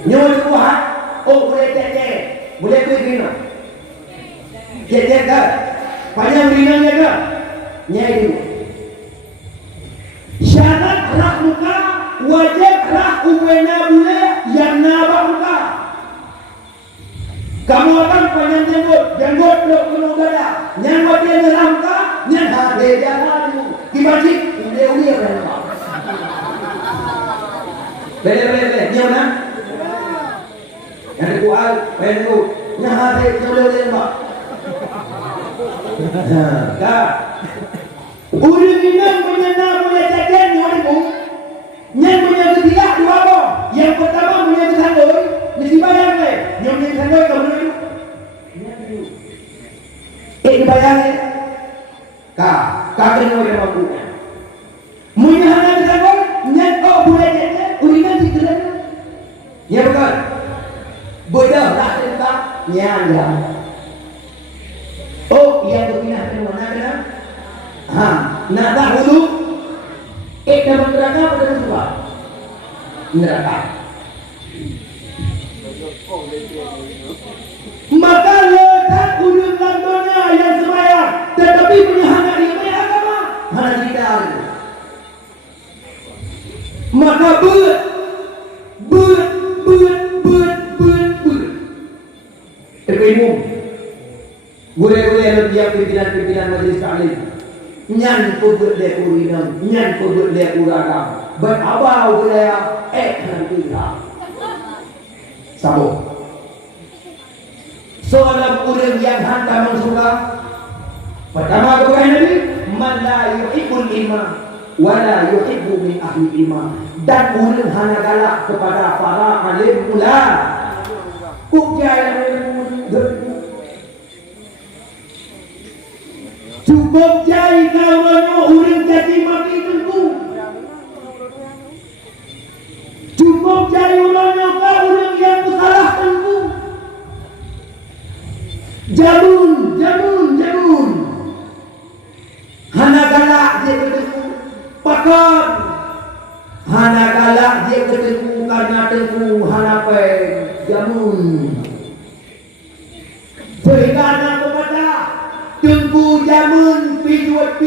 Nyan kuah, boleh cek. Boleh pergi no. Cek kan? Panjang ringannya kan? Nyai dulu. Syarat rak muka, wajib rak ubena boleh, yang nabak muka. Kamu akan panjang jenggot penuh dada. Yang wajib dalam muka, yang hade jangan tu. Dibajik, uli apa? Boleh. Dia mana? Yang kuat, pengu, yang hade boleh apa? Kak, udah minum punya punya cakian nyorimu, nyen punya ketiga dua apa? Yang pertama punya kesandoi, mesti bayar le. Yang punya kesandoi kamu dulu. Dibayar le. Kak kena orang mampu. Punya anak kesandoi, nyen kau boleh jadi, urinan sikit. Ya bukan. Bodoh lah tentang nyanda. Oh, yang berpindah ke mana? Nak dahulu dalam neraka pada kedua. Neraka. Maka letak ujung lantonya yang sembahyang, tetapi punya anak yang agama, mana tidak. Maka ber. Terkimum. Boleh dia pimpinan majlis taklim. Nyan kubut dia urinam, nyan kubut dia uragam. Berabau dia nanti lah. Sabo. Soalan orang yang hantar suka. Pertama kepada Nabi, man la yuhibbul imam wa la yuhibbu min ahli imam. Dan orang hanya galak kepada para alim ulama. Cukup cari kawannya orang jadi maki tengku. Cukup cari orangnya orang yang bersalah tengku. Jamun. Hana galak dia bertengku. Pakar. Hana galak dia bertengku karena tengku hana jamun. Berikana kepada tengku jamun pijuat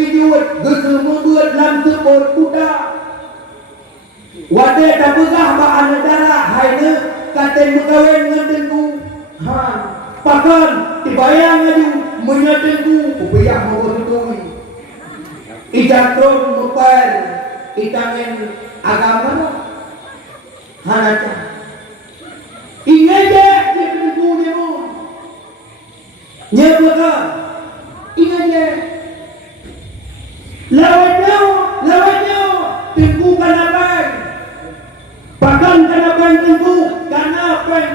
gesemu buat lam sebut kuda. Wadah tak begah baan negara haine katen berkawin dengan tengku. Pakan dibayang aju menyatengku upaya mau tutui. Ijatron mupar itangen agama hanaca. Ingat je tengku dia mu. Nyebaka ingat je. Lawatnya tengku kenapa? Bahkan kenapa tengku? Karena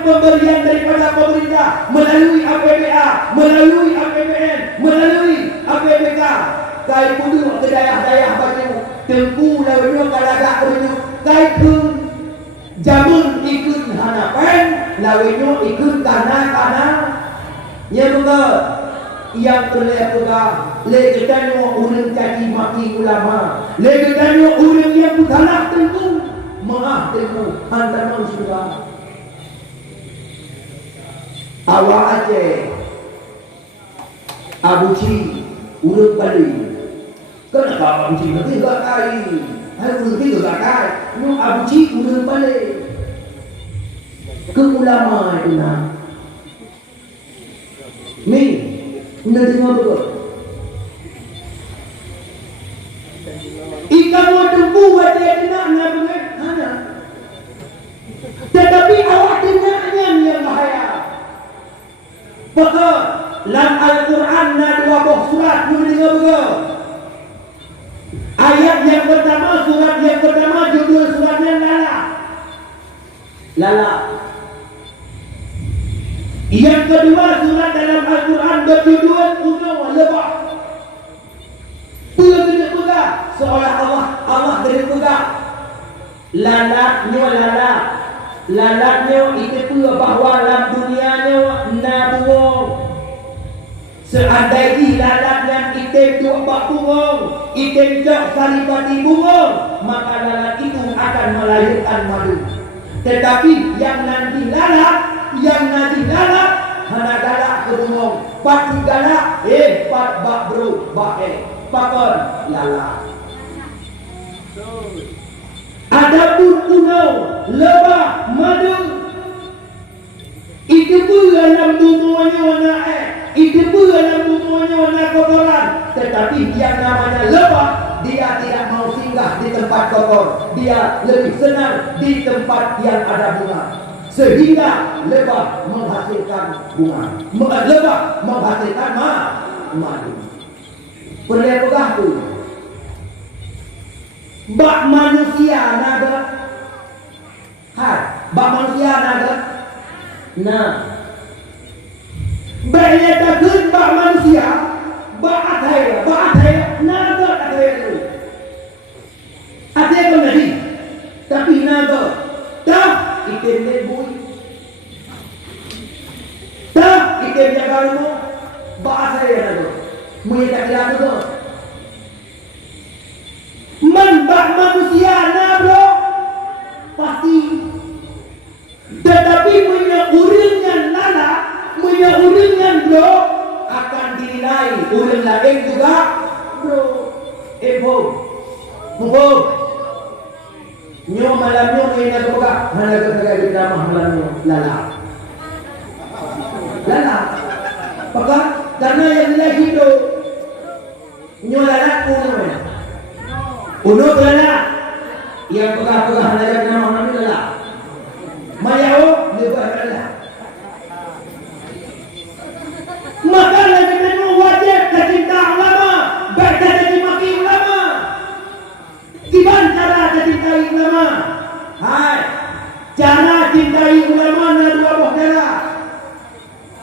pemberian daripada pemerintah melalui APBA, melalui APBN, melalui APBK. Kai pudu ke daerah-daerah baju tengku lawatnya kalagak baju kai pun jamun ikut hanapan lawatnya ikut karena nyebaka yang terlihat legetannya orang jadi maki ulama, legetannya orang yang bersalah tengku, maaf tengku hantar manusia. Awak aja, Abu Ci, urut balik. Kenapa Abu Ci nanti gak kali? Harus nanti gak kali. Nu Abu Ci urut balik. Ke ulama itu nak. Menerima betul. Ikan mau tempu wajah kena dengan hanya. Tetapi awak dengarnya yang bahaya. Maka dalam Al-Quran ada dua buah surat mendengar betul. Ayat yang pertama, surat yang pertama judul suratnya Lala. Lala. Yang kedua surat dalam Al-Quran berjudul Unau Lebah. Pula pegang seolah Allah dari pegang. Lalatnya itu pula bahawa dalam dunianya nabung. Seandainya lalat yang item dua bak burung, item jok saripati burung, maka lalat itu akan melahirkan madu. Tetapi yang nanti lalat hana galak ke burung, pati galak, pat bak bro, pakon lalat. Adapun unau, lebah, madu, itu pun dalam bumbunya warna itu pun dalam bumbunya warna kotoran. Tetapi yang namanya lebah, dia tidak mau singgah di tempat kotor. Dia lebih senang di tempat yang ada bunga. Sehingga lebah menghasilkan bunga. Lebah menghasilkan madu. Perlu pegah tu. Bak manusia naga. Hai, bak manusia naga. Nah, baiknya takut bak manusia, bak athaya, naga athaya tu. Athaya pun jadi, tapi naga, tak ikan lebui, tak ikan jaga rumah, bak athaya naga. Mungkin tak kira tu. Bak manusia na bro, pasti. Tetapi punya urangnya nana, punya urangnya bro, akan dinilai urang lain juga bro. Mungkin nyo malamnya ina kebuka, mana kebuka di ramah malamnya lala. Maka karena yang nilai hidup nyo lala Uno lala, yang pegah-pegah lala nama nama lala. Mayau lebah lala. Maka lagi temu wajib kecinta ulama, baca jadi maki ulama. Gimana cara cintai ulama? Hai, cara cintai ulama ada dua buah cara.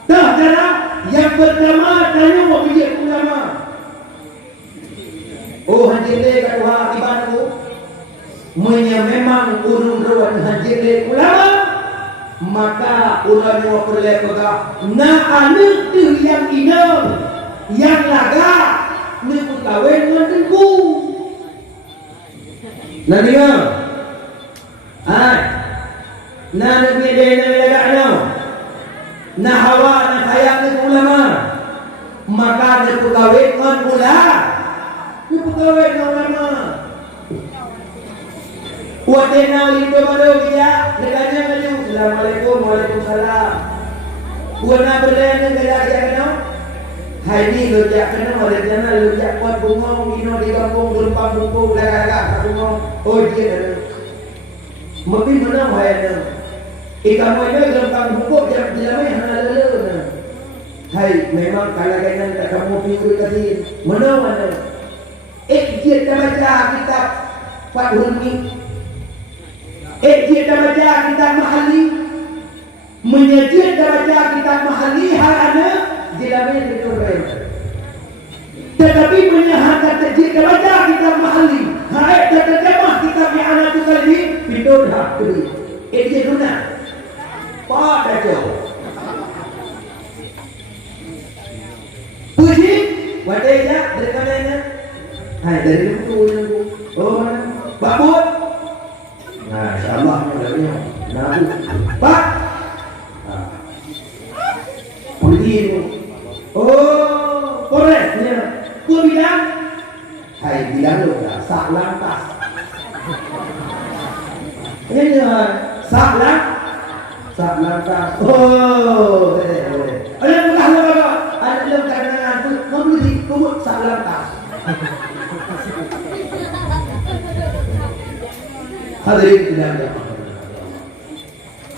Dah cara yang pertama tanya mau pilih ulama. Oh hajile kadua akibatku memang urung rawan hajile ulama, maka ulama perlu pegah na anu tu yang inam yang laga ni pun kawin dengan tengku na dia na ni dia laga anu na hawa na sayang ni ulama, maka ni pun kawin dengan ulama. Pegawai ulama. Wadena lindo mado dia, dekatnya maju. Assalamualaikum, waalaikumsalam. Wana berlayan negara dia kena. Hai ni lo jak kena oleh jana lo jak kuat bungong ino di kampung berempang bungkuk laga-laga bungong. Oh dia kena. Mungkin mana wayana. Kamu ini berempang bungkuk jam jalan hana lele. Hai memang kalau kena tak kamu pikir tadi mana. Dia baca kitab Fathul Mik. Dia baca kitab Mahali. Menyejid baca kitab Mahali harana dilamanya diturun. Tetapi menyahakat dia baca kitab Mahali. Hai terjemah kitab I'anatul Talibin bidon hak beri. Dia guna. Pada jauh. Puji wadainya dari mana? Hai dari itu yang oh mana? Babut. Nah, insyaallah modalnya. Nah, Pak. Polisi. Oh, Polres ni. Gua bilang. Hai bilang lu dah sak lantas. Ini sak lantas. Oh, ada bukan ada belum kenangan kubut salantas. Hadirin tidak ada.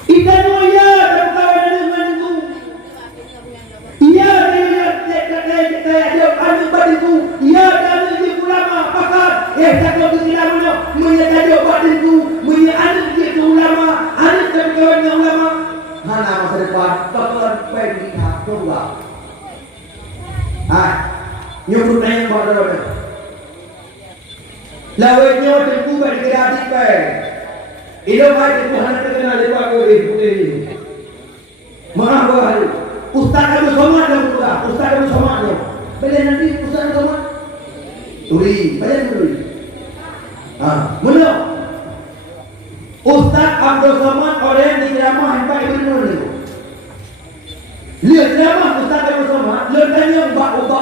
Ikan mulia dan kawan dengan itu. Ia dia ada pada itu. Ia dan dia ulama pakar. Tak kau tidak mana menyatakan obat itu. Menyatakan dia ulama. Anak dan kawan yang ulama. Mana masa depan bakalan pergi tahap kedua. Nyuruh nanya pada orang. Lawanya tentu bagi kreatif baik. Ilmu itu Tuhan terkenal lepas itu ini. Maaf baharu. Ustaz Abu Somad dan Ustaz Abu Somad. Bila nanti Ustaz Abu Somad turi, banyak turi. Mula Ustaz Abdul Somad orang di ceramah hempat Ibn Nur ni. Lihat ceramah Ustaz Abdul Somad, lihat tanya ubah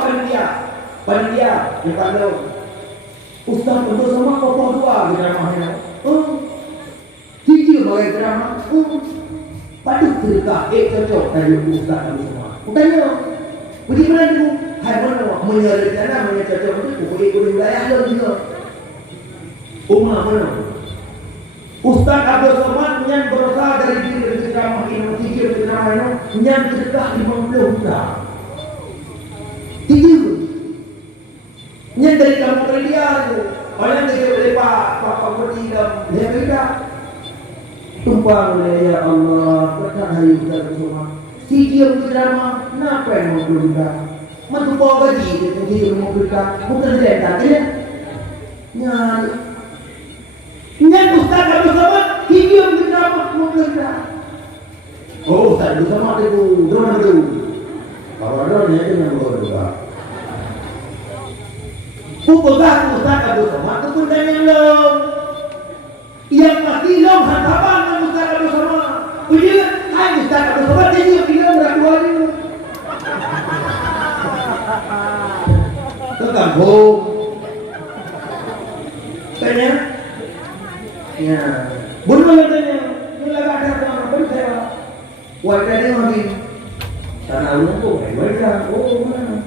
panitia yang tak tahu. Ustaz Abdul Somad apa dua di ceramah ni? Tiga bagai ceramah. Patut cerita cocok dari Ustaz Abdul Somad. Tanya, bagaimana tu? Hai mana menyerahkan mana cocok itu? Ikut wilayah dia juga. Umar mana? Ustaz Abdul Somad yang berusaha dari diri ceramah ini, tiga ceramah ini, yang sedekah 50 juta. Tiga. Yang dari kamu kerja itu, orang yang boleh pak beri dan dia kerja. Tumpang ya Allah, berkat hari Ustaz Abdul Somad. Tiga ceramah, kenapa yang 50 juta? Mantu bawa gaji, dia 50 juta, bukan dia tak ya? Yang Ustaz Abdul Somad tiga ceramah menggerak. Oh, Ustaz Abdul Somad itu drone itu. Kalau ada dia dengan berdoa. Bukan Ustaz Abdul Somad itu pun yang long. Yang pasti long hantapan dengan Ustaz Abdul Somad. Punya, hai Ustaz Abdul Somad dia juga bila berdua ni. Ke kampung. Tanya. Ya, bunuh katanya, mula ada orang bersewa. Warga dia mungkin tanah lumpur, warga, mana?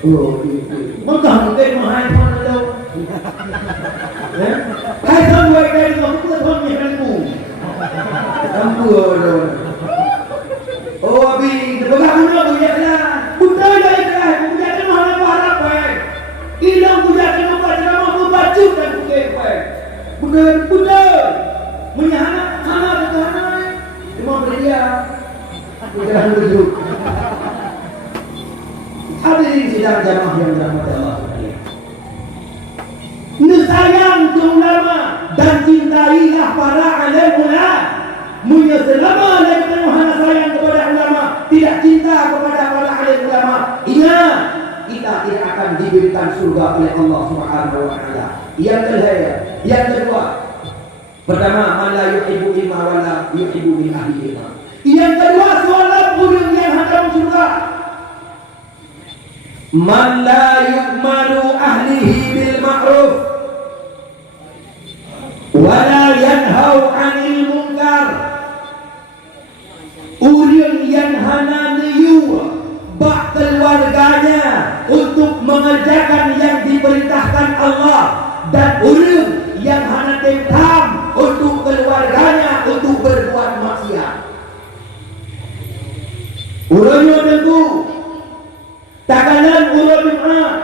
Itu. Maka mungkin mahal mana tahu? Hai tuan warga dia mungkin tuan yang mampu. Mampu orang. Oh, abi, bagaimana boleh lah? Bukan dari kerah, bukan dari mana pahala baik. Hilang bukan dari mana pahala baik dan bukan. Benar menyana cuma beria bukan duduk. Hadirin sidang jamaah yang dirahmati Allah sekalian. Sayang ke ulama dan cintailah para alim ulama. Selama alim ulama sayang kepada ulama, tidak cinta kepada para alim ulama, ingat kita tidak akan diberikan surga oleh Allah Subhanahu wa taala. Yang kedua, pertama, man la yuhibbu ilma wa la yuhibbu min ahli ilma. Yang kedua, soalan orang yang hendak surga. Man la yu'maru ahlihi bil ma'ruf wa la yanhau 'anil munkar. Orang yang hana niu bak keluarganya untuk mengerjakan yang diperintahkan Allah, dan orang yang hana tentam untuk keluarganya untuk berbuat maksiat. Urangnya tentu takalan urang Jumaat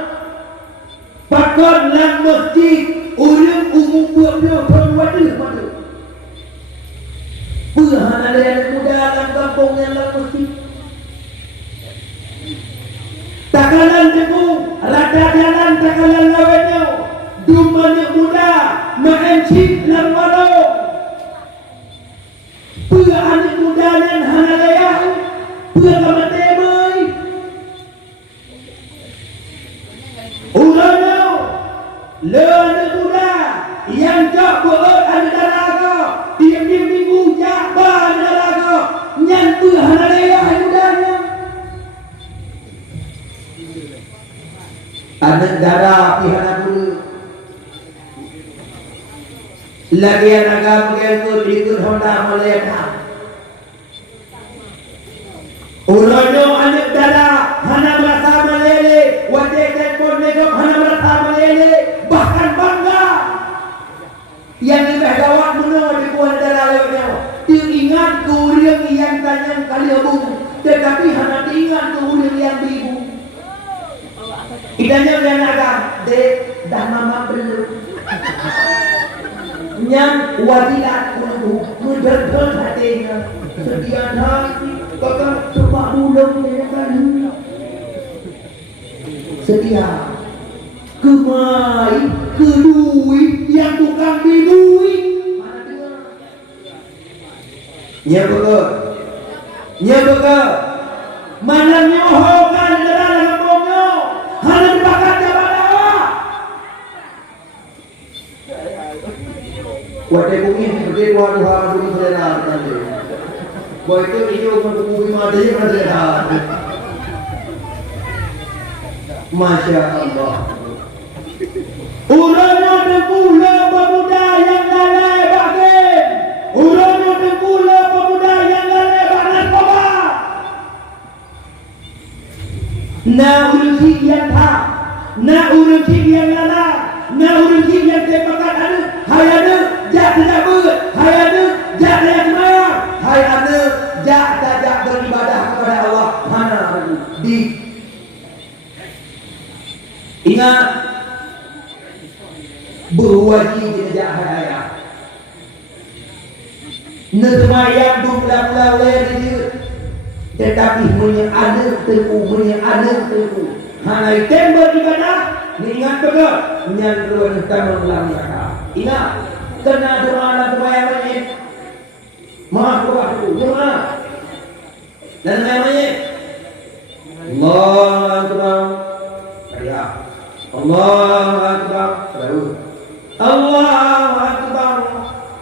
pakar lang masjid urang umum 20 tahun wadah pada hana yang muda dalam kampung yang lang masjid. Takalan tentu rata jalan takalan lawannya dumanya muda mengencik lang warung. Anak muda yang hana layah kamatebay urangnya anak muda yang tak buat anak dalaga tiap-tiap minggu jakba anak dalaga nyantu hana layah mudanya. Anak darah pihak guru lagi anak agama ikut Honda Malaysia. Urangnya anak darah hana merasa melele wajah Idanya yang agak dek dah mama belum. Yang wadilat mudah hatinya sedian hati kakak coba ulung ya kan sedia kemai kedui yang tukang bidui nya betul mana nyohokan dalam ngomongnya hanya dibakat jabat Wadah bumi seperti tuan Tuhan bumi selera tadi. Bahwa itu ini untuk bumi mati yang selera. Masya Allah. Urangnya dengkula pemuda yang lalai batin. Urangnya dengkula pemuda yang lalai batin koba. Na urusi yang tak, na urusi yang lalai, na urusi yang terpakat ada, hai ada. Jak tidak ber, hai ada, jak tidak semayang, hai ada, jak tidak beribadah kepada Allah. Mana di ingat berwajib tidak haya. Semayang bulan-bulan dia, tetapi ada terku. Hai tembak ibadah, ingat betul, yang kedua kita mengulangi. Ingat. Kena doa dan sembahyang majid. Maaf doa. Dan sembahyang majid. Allahu Akbar. Ya. Allahu Akbar. Allahu Akbar.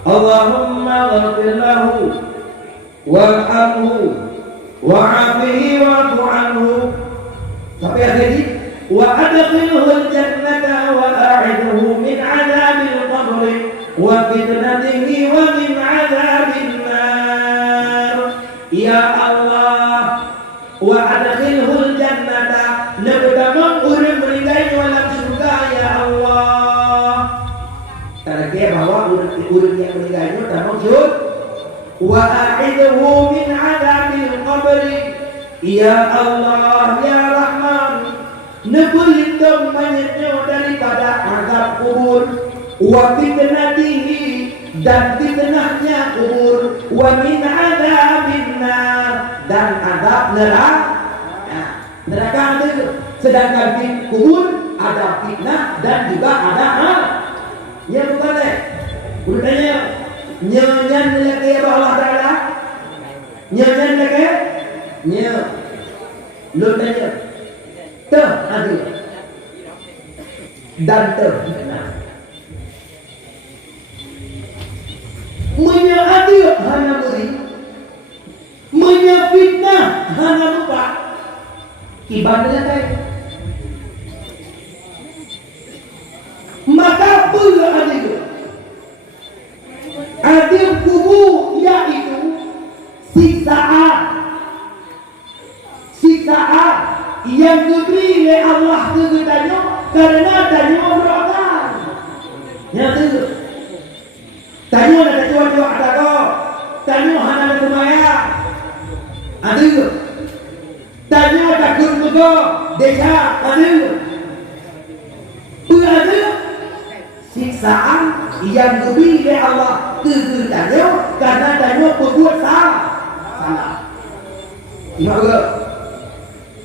Allahumma ghfir lahu warhamhu wa'afihi wa'fu anhu. Sampai akhir ini. Wa adkhilhu al-jannata wa a'idhu min 'adzabil qabr. وفتنته ومن عذاب النار يا الله وأدخله الجنة نبتمم urang meninggal dalam surga ya Allah. Tanda bahwa urang yang meninggal itu dalam surga. Wa a'idhu min 'adzabil qabr ya Allah ya Rahman nebulitong mayatnya daripada azab kubur. Wa fitnatihi dan fitnahnya kubur wa min adzabin nar dan azab neraka. Neraka itu sedangkan di kubur ada fitnah dan juga ada ya bukan deh. Urutannya nyanyian lagi Allah Taala. Nyanyian lagi nya lu tanya. Tuh ada dan tuh menyadil hana beri, menyafitnah hana lupa. Ibadahnya kayak maka pula adil kubur yaitu siksaan yang diberi oleh Allah kepadanya karena tanya berobat. Yang tanya ada kecuali ada kok. Tanya hana semaya. Ada. Tanya ada kurma desa ada. Ada siksaan yang diberi oleh Allah kepadanya karena tanya berbuat salah. Maka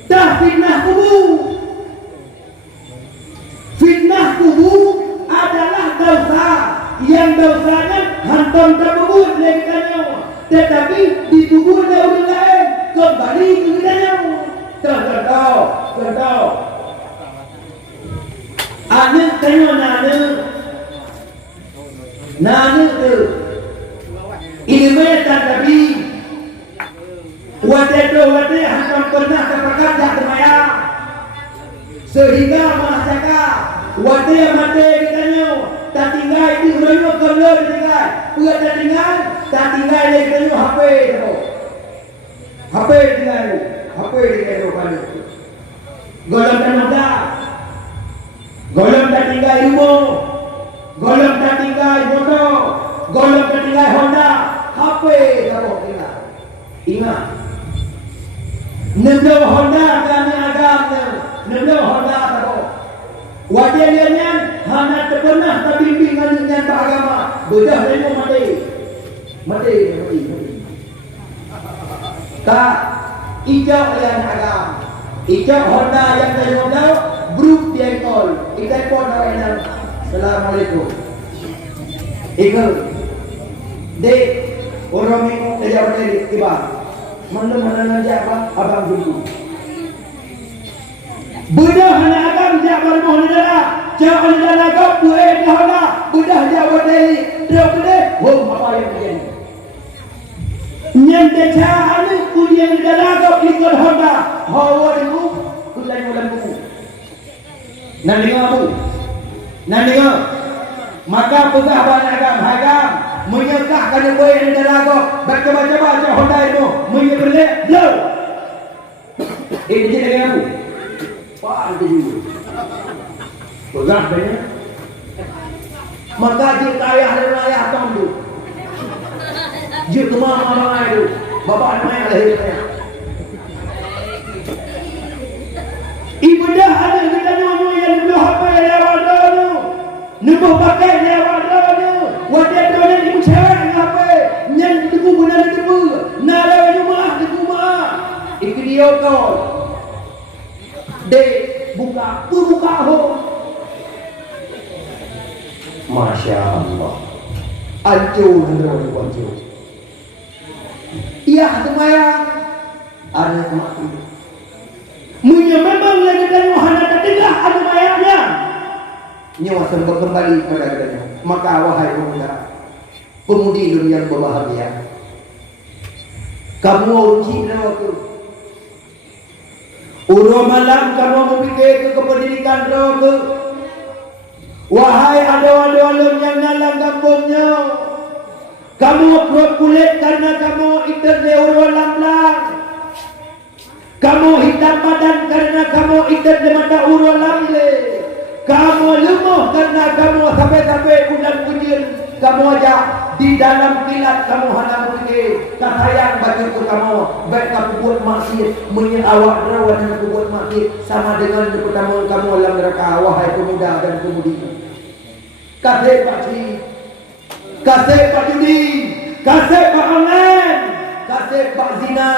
dah fitnah kubur. Fitnah kubur adalah dosa yang dosanya hantam terbubur dari kanyang, tetapi di tubuhnya orang lain kembali ke kanyang. Tertahu. Anak tanya nana tu ilmu tetapi wate hantam pernah kepakat dah temaya sehingga masyarakat wate mati ditanya. Tak tinggal di rumah kerja tinggal. Pula tak tinggal di kerja HP tu. HP tinggal tu pada. Golong tak ada. Golong tak tinggal rumah. Golong tak tinggal motor. Golong tak tinggal Honda. HP tu tinggal. Ingat. Nemdo Honda kami agam. Nemdo Honda tu. Wadiannya hana terpernah terbimbingan dengan beragama. Bedah lemo mati. Mati. Tak ijau yang agam. Ijau Honda yang terjauh grup dia call. Ikai pun orang. Assalamualaikum. Ikut. Dek orang minggu kerja berdiri tiba. Mana aja apa? Abang dulu. Bedah hana agam jak bermoh negara. Jak negara kau buat dah dah. Bedah jak berdiri. Dia berdiri. Apa yang terjadi? Yang decah anu kuliah negara kau ikut Honda. Hawa dulu. Kulai mulam buku. Nak dengar apa? Nak dengar? Maka pegah banyak agam. Menyekahkan boy yang negara kau. Baca Honda itu. Menyebelak. Blow. Dia dengan aku. Wah, itu juga. Pegah banyak. Maka jika ayah dan ayah tahu. Jika mama itu. Bapak dan ayah lahirnya. Ibadah ada kita nyonya yang belum apa yang lewat dulu. Nubuh pakai lewat dulu. Wadah dulu yang ibu cewek apa? Yang itu benar itu. Nara rumah itu rumah. Itu dia kau. Dek buka ho. Masya Allah. Ancur hendak ancur. Iya semaya ada mati. Munya memang lagi dan wahana tertinggal ada mayatnya. Nyawa sempat kembali kepada adanya. Maka wahai pemuda, pemudi dunia yang berbahagia. Kamu uji waktu. Urus malam kamu memikir ke pendidikan roh. Wahai ada-ada yang nalang kampungnya. Kamu perut kulit karena kamu ikan urus lam-lam. Kamu hitam badan karena kamu ikan di mata urus lam-le. Kamu lemah karena kamu sampai-sampai bulan ujian. Kamu aja di dalam kilat kamu hanya berfikir tak sayang bagi itu kamu. Baik kamu buat maksiat, menyelawat rawan dan buat maksiat sama dengan pertama kamu dalam neraka. Wahai pemuda dan pemudi. Kasih Pak Cik, kasih Pak Judi, kasih Pak online, kasih Pak Zina.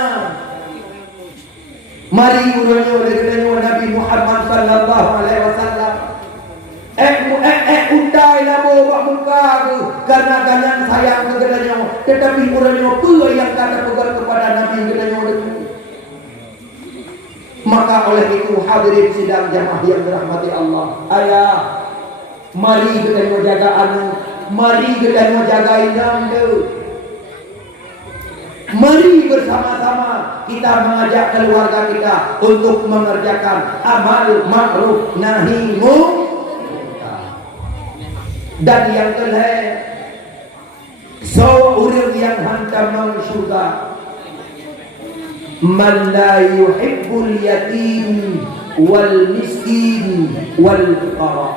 Mari urusnya oleh Nabi Muhammad sallallahu alaihi wasallam. Undai namo bak muka tu karena kalian sayang kepadanya, tetapi urusnya pula yang kata pegang kepada Nabi kepadanya itu. Maka oleh itu hadirin sidang jamaah yang dirahmati Allah. Ayah, mari kita menjaga anak, mari kita menjaga inam tu. Mari bersama-sama kita mengajak keluarga kita untuk mengerjakan amal ma'ruf nahi munkar. Dan yang kelima, seorang yang hantar masuk surga, man la yuhibbul yatim wal miskin wal fuqara.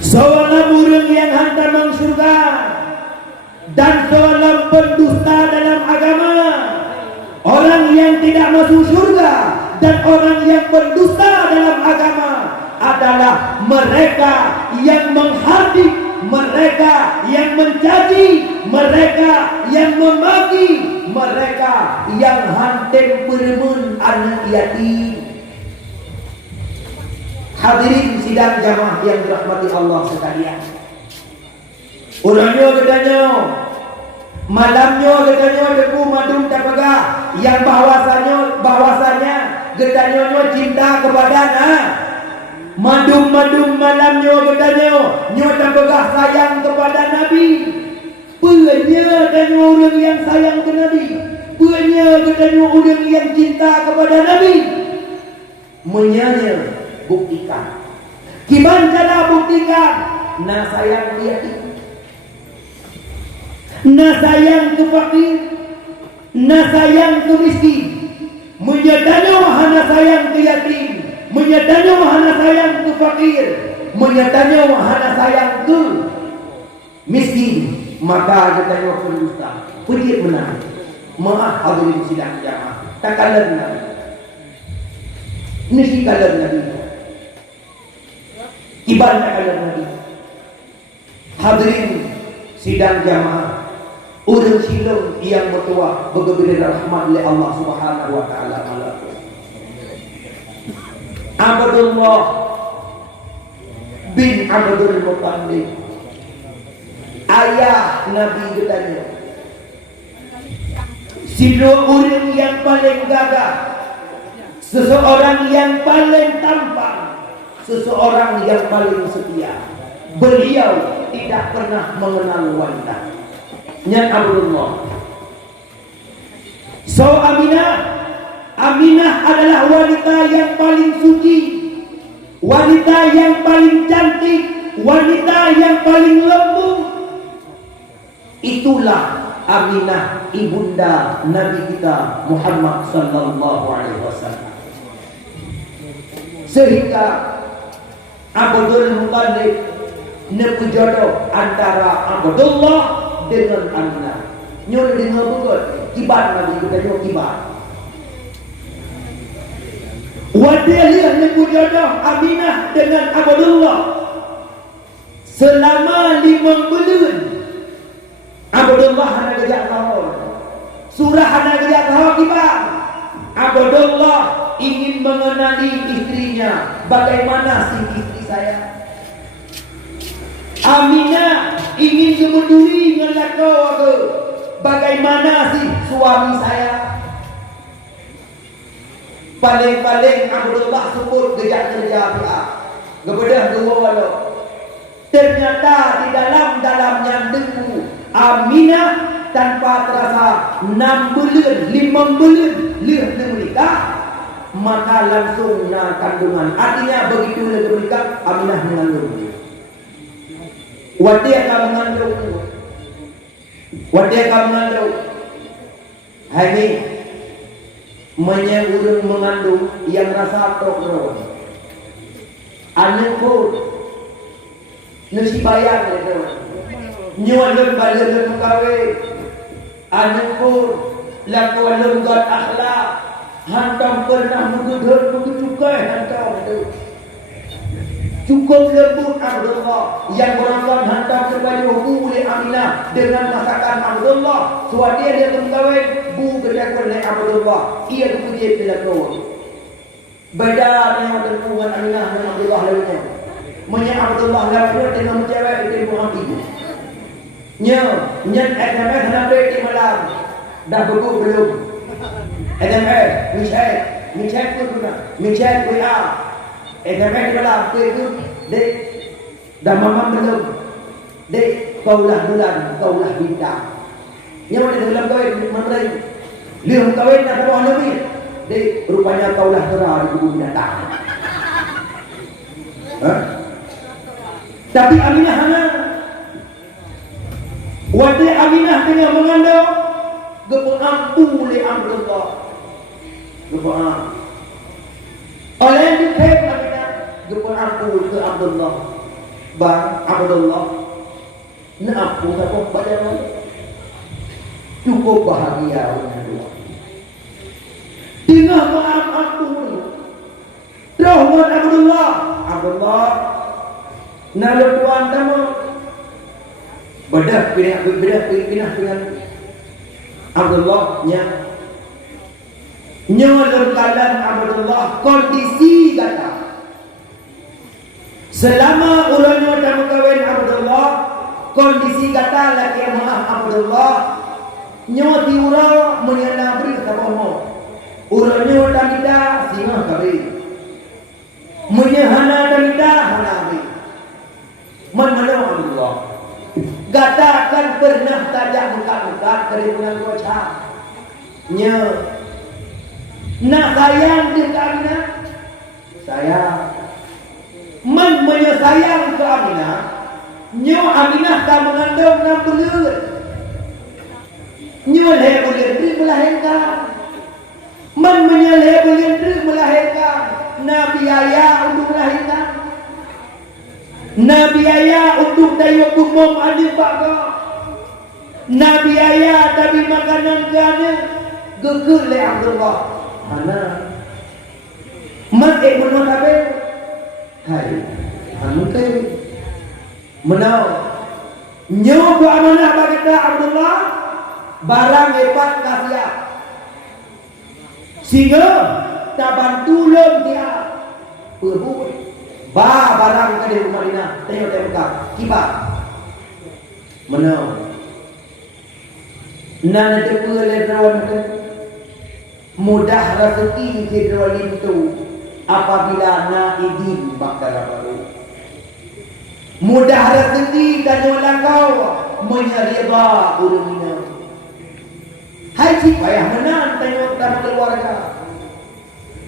Seorang orang yang hantar masuk surga dan seorang pendusta dalam agama, orang yang tidak masuk surga dan orang yang pendusta dalam agama adalah mereka yang menghardik, mereka yang mencaci, mereka yang memaki, mereka yang hantam peremun anak yatim. Hadirin sidang jamaah yang dirahmati Allah sekalian. Orangnya katanya, malamnya katanya deku madum tak pegah, yang bahwasanya katanya cinta kepada anak. Madum malamnya katanya nyota pegah sayang kepada Nabi. Punya katanya orang yang sayang ke Nabi. Punya katanya orang yang cinta kepada Nabi. Menyanya buktikan. Gimana cara buktikan? Nah sayang dia itu. Nah sayang ke fakir. Nah sayang ke miskin. Menyatanya wahana sayang ke yatim. Menyatanya wahana sayang ke fakir. Menyatanya wahana sayang ke miskin. Maka katanya pendusta. Pujit menang. Maaf hadirin sidang jamaah. Tak kalah Nabi. Ini si kalah Nabi. ibadah kepada Nabi. Hadirin sidang jamaah, urang silung yang bertuah bergembira rahmat oleh Allah Subhanahu wa taala malam. Abdullah bin Abdul Muttalib, ayah Nabi katanya, si dua orang yang paling gagah, seseorang yang paling tampan, seseorang yang paling setia. Beliau tidak pernah mengenal wanita. Nya Abdullah. So Aminah adalah wanita yang paling suci, wanita yang paling cantik, wanita yang paling lembut. Itulah Aminah, ibunda Nabi kita Muhammad sallallahu alaihi wasallam. Sehingga Abdul Muttalib nepu jodoh antara Abdullah dengan Aminah. Nyuruh dengar betul, kibat Nabi kita nyuruh kibat. Wadiah nepu jodoh Aminah dengan Abdullah selama 5 bulan. Abdullah hana gejak tahun, surah hana gejak tahun kibat. Abdullah ingin mengenali istrinya, bagaimana sih istri saya. Aminah ingin kemeduri dengan aku, bagaimana sih suami saya. Paling-paling Abdullah sebut gejak kerja pihak kepada dua walau. Ternyata di dalamnya debu Aminah tanpa terasa 6 bulan 5 bulan leh menikah, maka langsung kandungan. Artinya begitu leh menikah, Aminah mengandung. Wadi akan mengandung. Ini menyebut mengandung yang rasa tok-tok. Anak pun nasi bayang itu. Nyualun balun kawin. Anak pun lakuan god akhlak. Hantam pernah mengudut cukai hantam itu. Cukup lembut Abdullah yang berangkat hantar kepada bu oleh Aminah dengan masakan Abdullah. Suatu dia berkahwin bu kedakun oleh Abdullah. Ia dipuji bila kau. Beda dengan hubungan Aminah dengan Abdullah lainnya. Menya Abdullah lainnya dengan cewek itu Muhammad. Nya SMS hendak di malam. Dah buku belum? SMS, Michet pun guna. Michet WA. SMS malam itu dek dah mamam belum dek kaulah bulan kaulah bintang nyawa dalam kawin memerai lihat kawin nak bawa nabi dek rupanya kaulah terah di kebun binatang. Tapi Aminah hana wadi Aminah dengan mengandung gepeampu oleh Abdullah gepeam oleh dipek Gepun aku ke Abdullah, bang Abdullah, nak aku tak apa pada cukup bahagia dengan dua. Tengah maaf aku ni, rahmat Abdullah, nalu tuan kamu, bedah pindah dengan Abdullah nyolong keadaan Abdullah kondisi kata. Selama ulama dan kawin Abdullah, kondisi kata laki maaf Abdullah, nyoti ura menyana beri tabomo. Uranya dan tidak singa kabri. Menyahana dan tidak hana beri. Mana Abdullah? Katakan pernah tajak buka-buka dari dengan koca. Nya nak sayang dengan saya. Man menyayang ke Aminah, nyo Aminah tak mengandung 6 bulan. Nyo leh bulan beri melahirkan. Man menyaleh bulan beri melahirkan. Nabi ayah untuk melahirkan. Nabi ayah untuk tayuk umum adik bakal. Nabi ayah tapi makanan gana gegel leh Abdullah. Mana? Man menurut apa? Hai, mungkin menau nyoba amanah bagi kita Abdullah barang hebat kasih sehingga taban tulung dia berbui barang ke di Madinah tengok kibar menau nan ada peleron mudah rezeki hidrolin itu apabila naidin bakal baru mudah rezeki dan kau menyeriba urumina hai si payah menang tengok dalam keluarga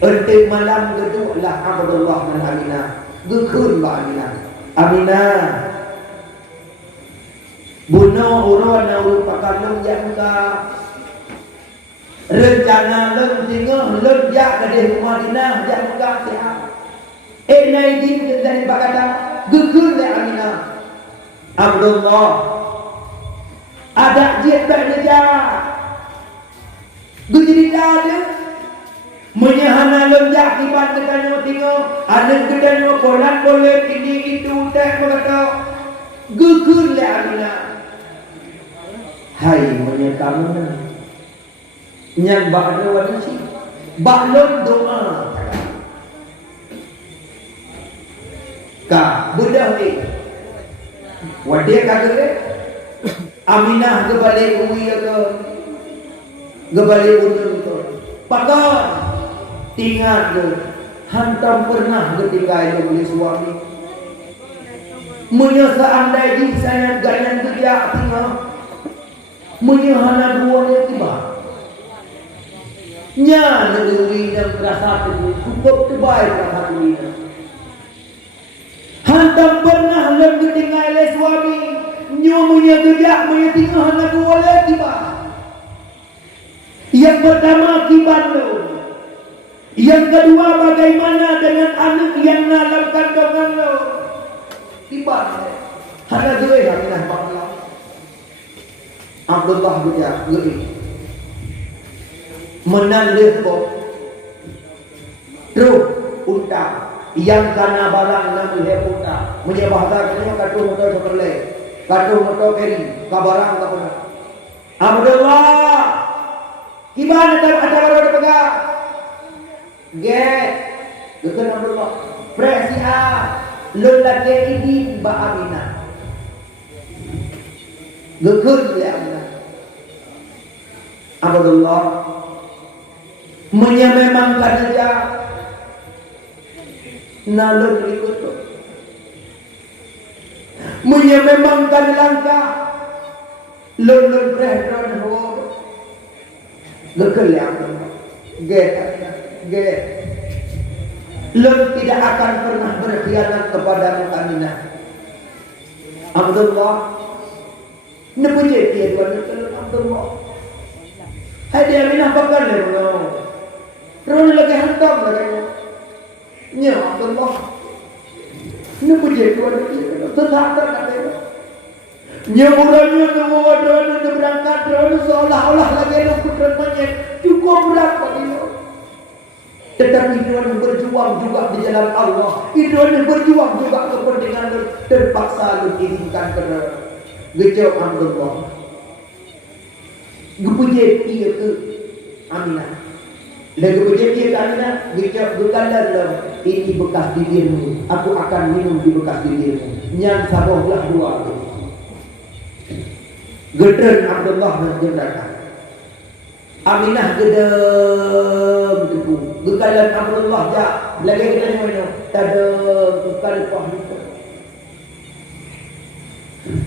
erte malam geduk lah Abdullah dan Aminah gekun ba Aminah bunuh urun urut pakalung yang ka rencana lem tinggal lem jak ke di Madinah jak muka sihat naidin dari bagada gekun le Aminah Abdullah ada jet berdeja gejadi ada menyahana lem jak kibat dekannya tinggal ada gedanya kolan boleh ini itu tak berkata gekun le Aminah hai menyatakan nyan ba'da wadisi ba'lon doa ka budak ni wadia kagere Aminah kebalik uwi ke kebalik unun tu pakar tinggal ke hantam pernah ketinggal oleh suami menyasa andai di sana ganyan kerja tinggal menyahana duanya tiba nya negeri dan perasaan itu cukup terbaik perasaan ini hantam pernah lebih tinggal oleh suami nyumunya gejak menyetingah anak oleh tiba yang pertama kibat lo yang kedua bagaimana dengan anak yang dalam kandungan lo tiba hanya dua yang nampak Abdullah gejak geri menandis kok terus unta yang kana barang namu unta menyebahkan kena kartu motor seperle kartu motor keri kabarang ka pernah Abdullah gimana ada baru pegang get betul Abdullah presia lelaki ini Mbak Aminah gekun ya Aminah Abdullah menyememangkan saja nalur ikut menyememangkan langkah lulun prehron ho gekul yang get lun tidak akan pernah berkhianat kepada Aminah Abdullah nepuji dia tuan Abdullah hai dia Aminah bakal le terus lagi hantam lagi nya Abdullah nepuji tuan tetap katanya nya murahnya ngewadan berangkat terus seolah-olah lagi nak putra monyet cukup berat bagi dia tetapi dia berjuang juga di jalan Allah dia berjuang juga kepentingan terpaksa diinginkan kerana gejauh Abdullah gepuji dia ke Aminah lagi gepuji dia ke Aminah gejauh berkandar ini bekas bibirmu aku akan minum di bekas bibirmu yang sabohlah dua gedeng Abdullah dan jendakan Aminah gedeng tepu gekalan Abdullah ja lagi gedeng mana tadeng kekalpah itu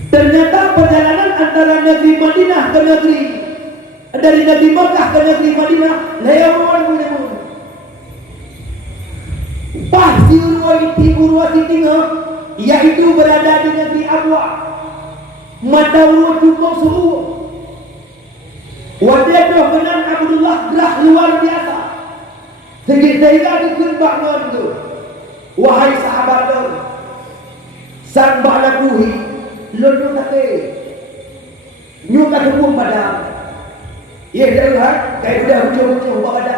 ternyata perjalanan antara negeri Madinah ke negeri dari negeri Makkah ke negeri Madinah lewat mulai pasti urwa tinggal yaitu berada di negeri Abwa mata urut cukup suruh wadadah benar Abdullah gerah luar biasa sehingga dikerbak itu wahai sahabat sang balakuhi lulu kate nyuka tepung pada ya lihat kayak udah hujung-hujung pada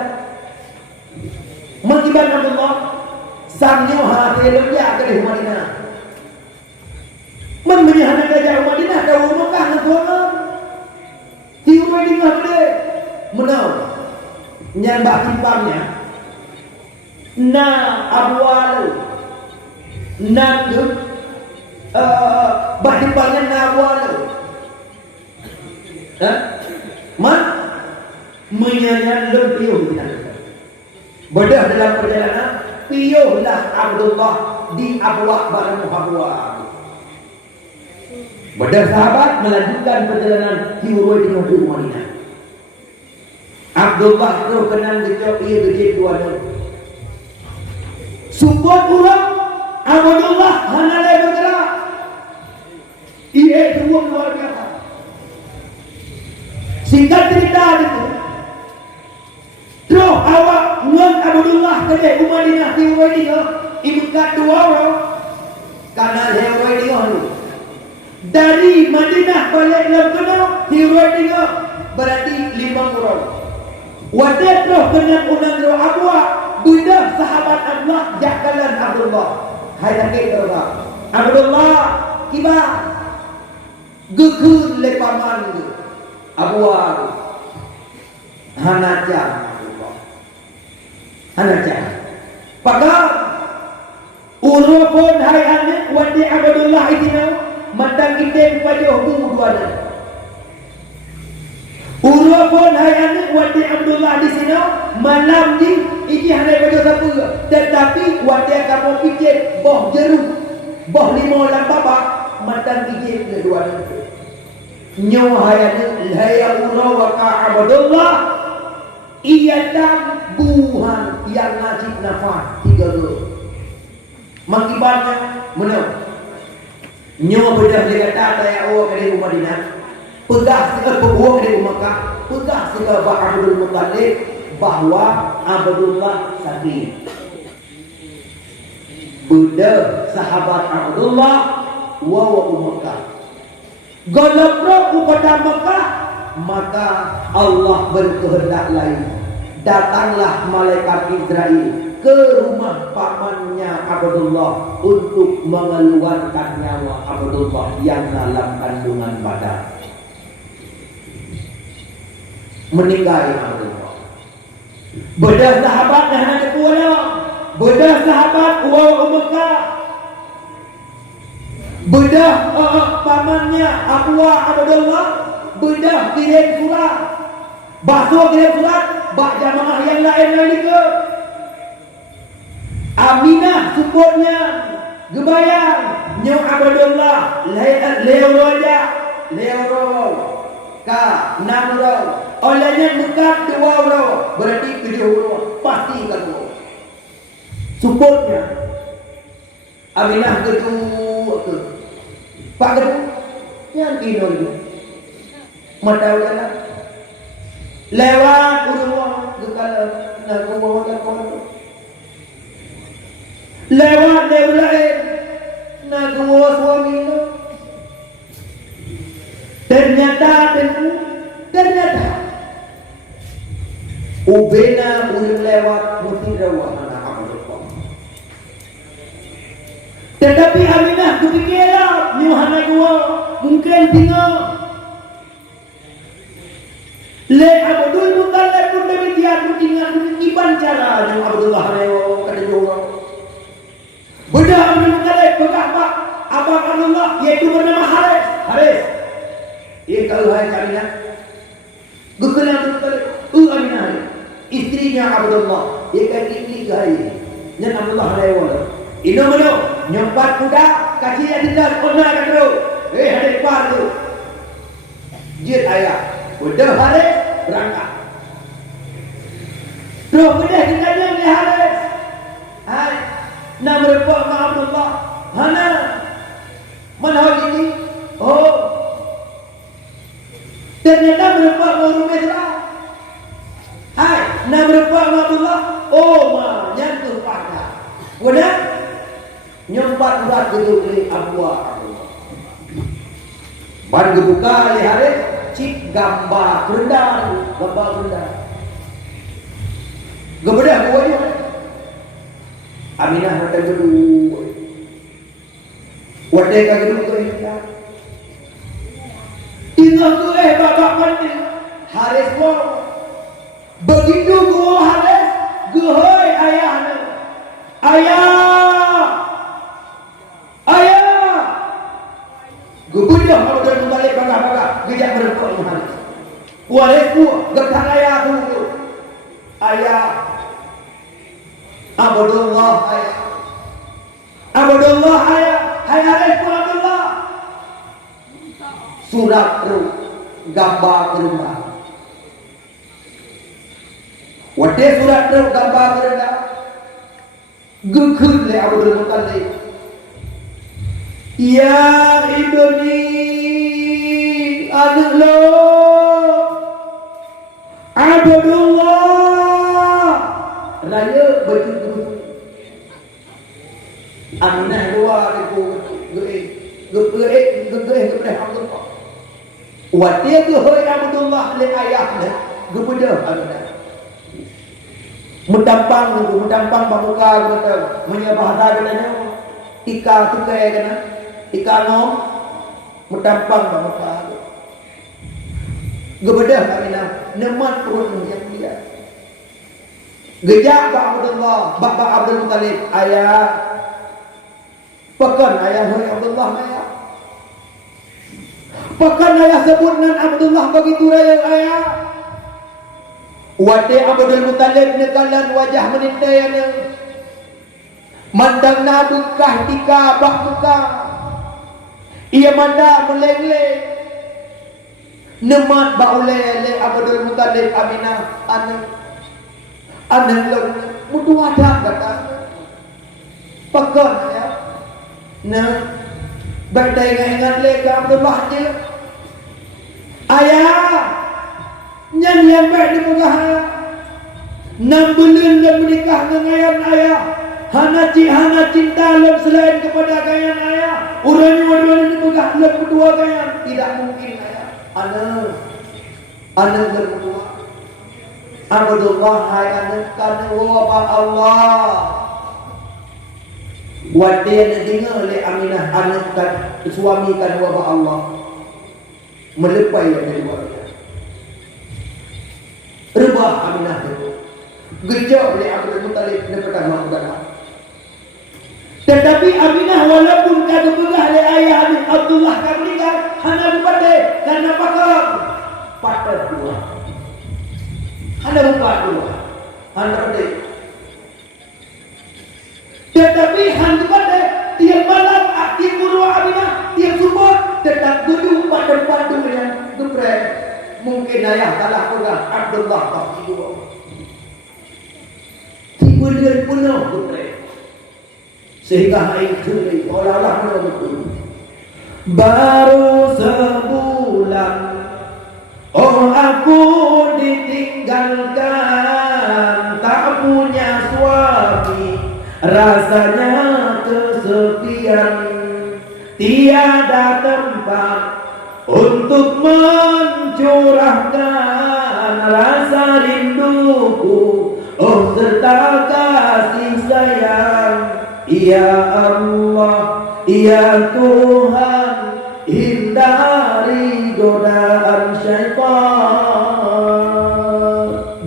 mengiban Abdullah sang nyoha telurnya ke Madinah menyahana gajah Madinah kau Mekah ngetuangan. Tiurai di ngahde. Menau. Nyan bak timpangnya. Na abwal. Na tu. Bak timpangnya na abwal. Man. Menyanyian lebih bedah dalam perjalanan. Piyuhlah Abdullah di abwak barang Muhammad. Bedah sahabat melanjutkan perjalanan Tiurai di ngahde Madinah. Abdullah tu kenal dia gede tuanya. Support orang Abdullah hanalai bergerak. Ia semua luar biasa. Singkat cerita itu. Terus awak ngan Abdullah kedai Madinah Tiurai dia ibukat dua orang. Karena Tiurai dia ni. Dari Madinah balik Lebanon Tiurai dia berarti 5 orang. Wadah terus dengan unang roh abwa budak sahabat Allah jakalan Abdullah. Hai sakit orang. Abdullah kiba gekun le paman tu. Abwa hanaja Abdullah. Hanaja. Pagar urupun hai anak wadi Abdullah itu matang kita pada hukum dua dah. Urupun hai anak wadi Abdullah di sini malam ni ini hanya pada siapa tetapi wadi kamu fikir boh jeruk boh limau lambaba matang fikir kedua nyo hai anak laya urau waka Abdullah ia dan buhan yang najib nafas 3 gol mengibarnya menang nyo bedah dia kata daya awak dari Madinah pegah segala peguam dari Mekah, pegah segala Pak Abdul Muttalib bahwa Abdullah sakit. Benda sahabat Abdullah wawa Mekah. Golabro kepada Mekah, maka Allah berkehendak lain. Datanglah malaikat Israel ke rumah pamannya Abdullah untuk mengeluarkan nyawa Abdullah yang dalam kandungan badan. Meninggal Abdullah. Bedah sahabat dah nak kuala. Bedah sahabat kuala Mekah. Bedah pamannya Abdullah. Bedah kirim surat. Basuh kirim surat. Bak jamaah yang lain ke. Aminah supportnya. Gebayang. Nyok Abdullah. Leo Roja. Leo Roja. Ka 6 orang. Olehnya dekat 2 orang. Berarti 7 orang. Pasti kedua. Supportnya. Aminah kedua ke. Pak kedua. Yang kino itu. Mata udara. Lewat kedua. Dekala. Nak kedua. Lewat lain. Nak kedua suami itu. Ternyata ubena ulun lewat mutirawah anak Abdullah. Tetapi Aminah kepikirlah Yohana gua mungkin tinggal le Abdul Muttalib pun demikian tinggal iban cara yang Abdullah lewat kata juga. Bedah Abdul Muttalib pegang pak abang Abdullah yaitu bernama Haris. Ia kalau hai Aminah Gukulah Abdul Aminah istrinya Abdullah ia kan ini gaya yang Abdullah lewat ini mana nyempat kuda kaki yang tidak pernah kata ada depan tu jid ayah udah Haris berangkat terus bedah kita yang di Haris hai nak berbuat dengan Abdullah mana mana hal ini oh ternyata berbuat dengan Mesra. Hai, nak berbuat dengan Abdullah. Oh, nyantuh pada. Kemudian nyempat urat gedung oleh Abdullah. Baru dibuka oleh Haris, cip gambar rendah, gambar rendah. Kemudian buahnya Aminah mata gedung. Wadai gedung tu ini. Tengah tu babak mandi Haris pun begitu gua Haris gehoi ayahnya. Ayah gua dia kalau dah balik bagak-bagak gejak berpok Haris. Haris gua getang ayah tu. Ayah Abdullah ayah. Abdullah ayah. Hai Haris pun Abdullah. Surat tu gambar kerana. Wadai surat tu gambar kerana. Gekun le Abdul Muttalib. Ya ibni anak lo Abdullah raya betul-betul Aminah luar itu geeh Abdullah. Wadia gehoi Abdullah le ayahnya gebedah Aminah. Mendampang pamuka gitu. Punya bahasa katanya tika tukai kana. Tika ngom mendampang pamuka. Gebedah Aminah nemat perut yang dia. Gejak Abdullah, Bapak Abdul Muttalib, ayah. Pekan ayah hoi Abdullah ayah. Pekan ayah sebut dengan Abdullah begitu raya ayah. Wadai Abdul Muttalib nekalan wajah menindayana. Mandang nabukah tika bak tukar. Ia manda meleng-leng. Nemat baulai le Abdul Muttalib Aminah anak lo mutu wadah kata. Pekan ya. Nah, berdaya ingat le ke Abdullah je. Ayah, nyanyian baik di muka 6 bulan dan menikah dengan ayah. Hana cinta lem selain kepada kayan ayah. Urang-urang di muka lem berdua kayan. Tidak mungkin ayah. Anak berdua. Abdullah hai anak kan wa Allah. Wadia nak dengar oleh Aminah anak kan suami kan wa Allah. Melepai dari warga. Rebah Aminah itu. Gejak oleh Abdul Muttalib daripada Muhammad. Tetapi Aminah walaupun kata begah oleh ayah Abdullah kan meninggal hanya kepada karena pakar patah dua. Hanya buka dua. Hanya kepada. Tetapi hanya kepada tiap malam tiap guru Aminah tiap subuh tetap duduk pada depan dengan geprek. Mungkin ayah kalah pegang Abdullah tak tidur. Tiba dia penuh geprek. Sehingga air kering olah-olah betul. Baru sebulan aku ditinggalkan, tak punya suami, rasanya kesepian, tiada tempat untuk mencurahkan rasa rinduku, oh serta kasih sayang. Ya Allah, ya Tuhan, hindari godaan syaitan.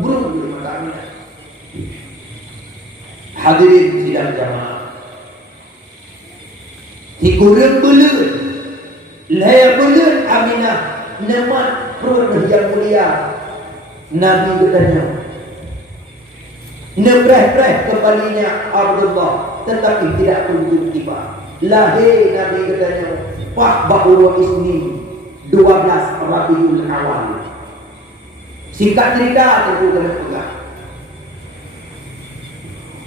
Buruk di mata Aminah. Hadirin sidang jamaah. Hikuran belut, laya belut Aminah, nemat perut yang mulia. Nabi bertanya, nebreh-breh kepalanya Abdullah, tetapi tidak kunjung tiba. Lahir Nabi katanya, Pak Ba'urwa Isni 12 Rabiul Awal. Singkat cerita tentu kena pegang.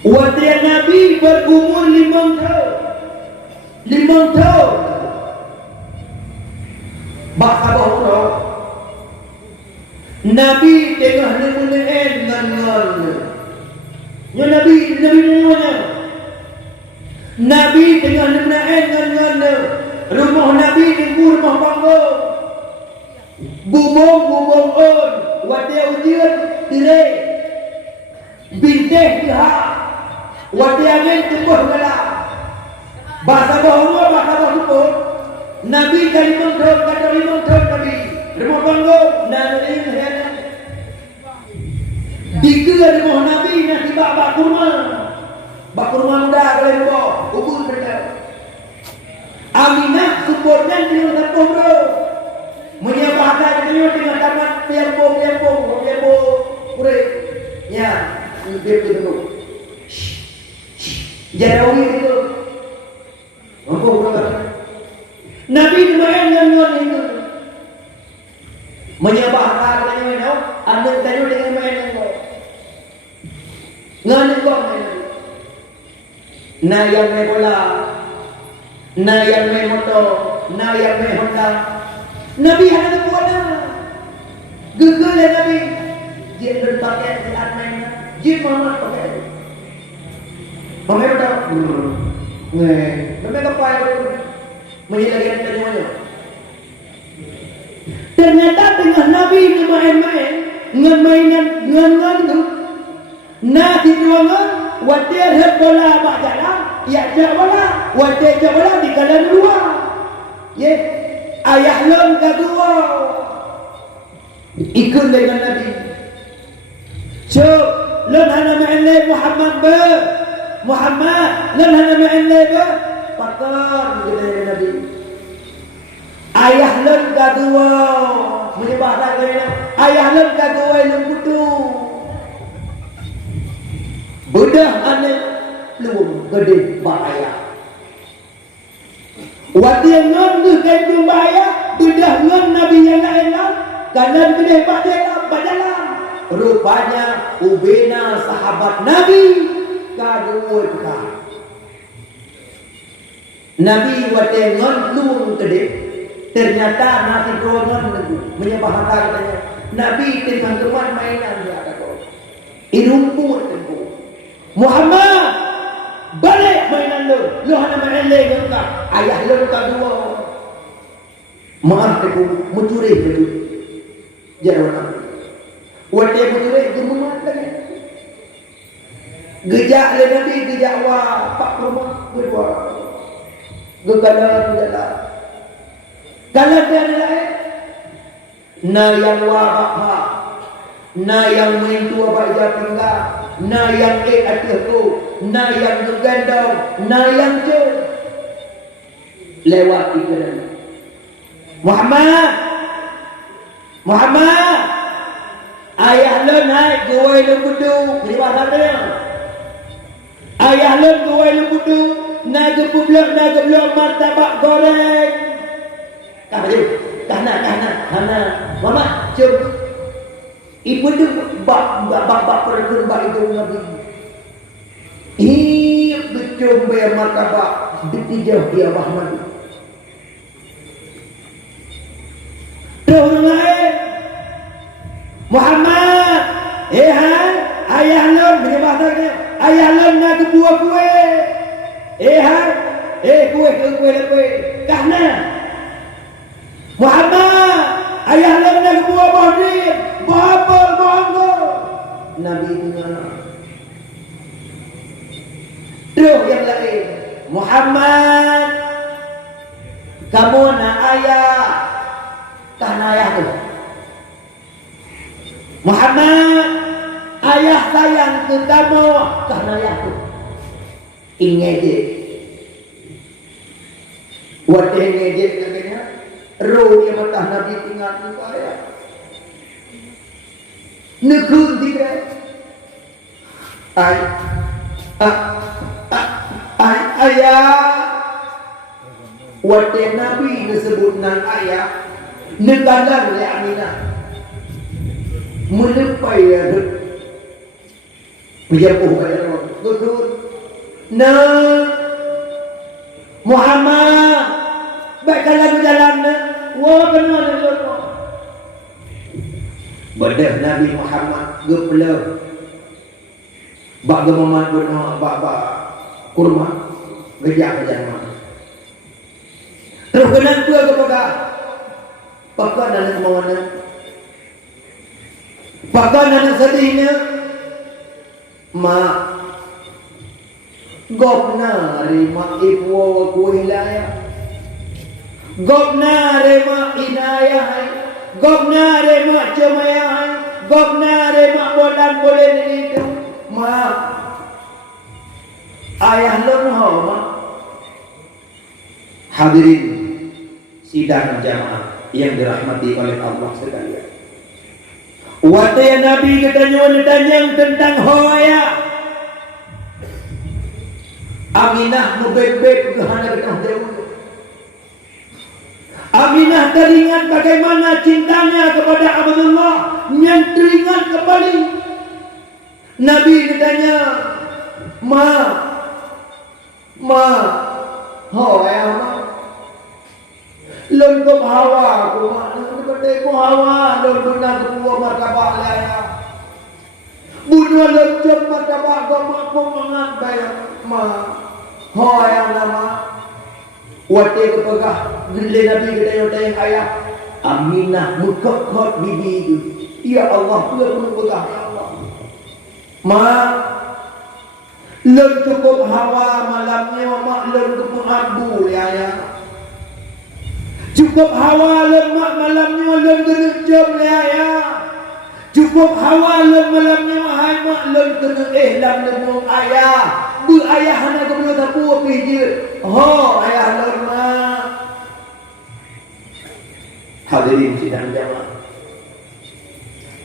Wadian Nabi berumur 5 tahun. 5 tahun. Bahasa bahasa Nabi tengah nemunean dengan ya Nabi namanya. Nabi tengah nemunean dengan rumah Nabi di rumah panggung. Bubung on. Wadia ujian direk. Binteh pihak. Wadia angin tembuh gelap. Bahasa bahasa Nabi kali mengkau kata 5 tahun Nabi Rumah panggung nanti hanya dikira rumah Nabi nanti bak kurma muda kalian bawa ubur mereka. Aminah supportnya di rumah panggung menyebabkan dia dengan tamat piampo pure ya dia itu jarawi itu mampu Nabi lumayan itu menyebabkan dia anda tadi dengan main ngani kok na yang main bola na yang main motor na yang main Honda Nabi ada kuasa gegel ya Nabi dia berpakai saat main dia mama pakai pakai dah mereka pakai menyelamatkan semuanya ternyata dengan Nabi main-main ngemainan ngan tu na di ruangan wadah bola berjalan ya jawala wadah jawala di kanan luar ye ayah lom kedua ikut dengan Nabi so lom hana ma'ilai Muhammad lom hana ma'ilai pakar dengan Nabi ayah lom kedua menyebabkan kena ayah lom kedua lom kutu budak anak belum gede bahaya wadah ngon tu bahaya budak ngon Nabi yang lain kanan gede berjalan rupanya ubena sahabat Nabi kadua perkara Nabi wadah ngon belum gede ternyata Nabi ngon menyebabkan katanya Nabi teman-teman mainan dia kata irumpun tempo Muhammad balik mainan lu hana main lagi enggak ayah lu kedua maaf aku mencuri begitu jangan wadah mencuri gemumat lagi gejak le Nabi gejak wa pak rumah berdua gegalan jalan kalau dia lain na yang wa bakha na yang main tua baja pinggang na yang atuh na yang ngegendong na yang jauh lewat iklan Muhammad ayah lo naik gawai lo budu di mana dia ayah lo gawai lo budu naik geblok martabak goreng kahna mama jom ibu tu bak pergun bak itu Nabi. Betul bayar martabak ditijah dia Muhammad. Terus lain Muhammad, ayah lo bila bahasanya ayah lo nak buah kue, kue, kahna Muhammad, ayah lo nak buah bohdin. Bapa bangga Nabi dengar tuh yang lain Muhammad kamu nak ayah karena ayah tu Muhammad ayah sayang ke kamu karena ayah tu ingat je wadah ngejek katanya roh dia matah Nabi tinggal tu ayah nekun tiga ayah wadah Nabi disebut nan ayah negalar oleh Aminah menepai adut menjauh pada Allah betul Muhammad baiklah berjalan wah benar Badah Nabi Muhammad gepelak bak gemaman guna bak kurma gejak mana terus kenal tu kepada pakar dan mawana pakar dan sedihnya mak gopna rima ibu ku hilaya gopna rima inayah Gopna re mak cemaya, gopna re mak bodan boleh itu. Mak ayah lon ho mak. Hadirin sidang jamaah yang dirahmati oleh Allah sekalian. Wataya Nabi katanya tanyang tentang hoya. Aminah nubek-bek kehana ketah jauh. Aminah teringat bagaimana cintanya kepada Abdullah, yang teringat kembali. Nabi katanya, ma, hoya ma. Lon ko hawa ko ko hawa lon guna ko martabak laya bunuh lon jom martabak ko mangat bayar ma hoya nama wate ko pagah gille nabi kita yang ayah Aminah mukakhat bibi itu ya Allah pula pun pagah ya Allah ma lon cukup hawa malamnya mak lon cukup abu ya cukup hawa lemak malamnya lem kena jom ya. Cukup hawa lem malamnya hai mak lem kena lam lemung ayah. Bu ayah hana ke belum tapu api je. Ho ayah lem mak. Hadirin sidang jamaah.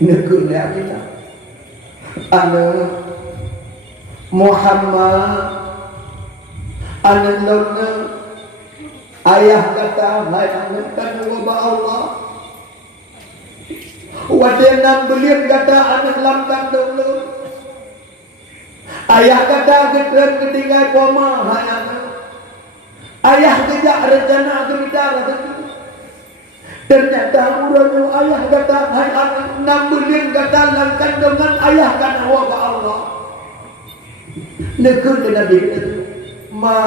Negur ya kita. Ana Muhammad ana lem ayah kata, hai anak kata wabah Allah. Wadah beliau kata anak lamkan dulu. Ayah kata gedeng ketinggai poma, hai anak. Ayah kejak rencana kemitara tadi. Ternyata urangnya ayah kata, hai anak beliau kata lamkan dengan ayah kata wabah Allah. Negur dengan diri itu, ma.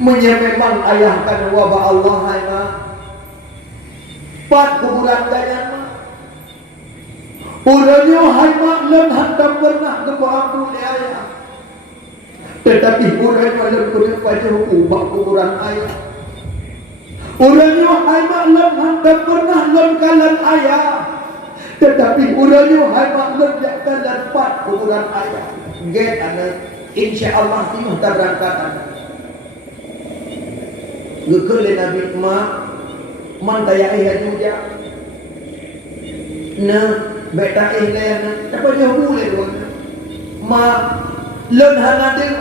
Memang ayah kan wabah Allah hai ma. Pat kuburan kaya ma. Urangnya hai ma lem hantam pernah ke aku ni ayah. Tetapi urangnya lem kulit wajah ubah kuburan ayah. Urangnya hai ma lem hantam pernah lem kalan ayah. Tetapi urangnya hai ma lem kalan pat kuburan ayah. Get anak insya Allah timah terberangkatan. Gekelin Nabi mak mantaya juga na beta na apa jauh boleh tuan mak lon hanadeng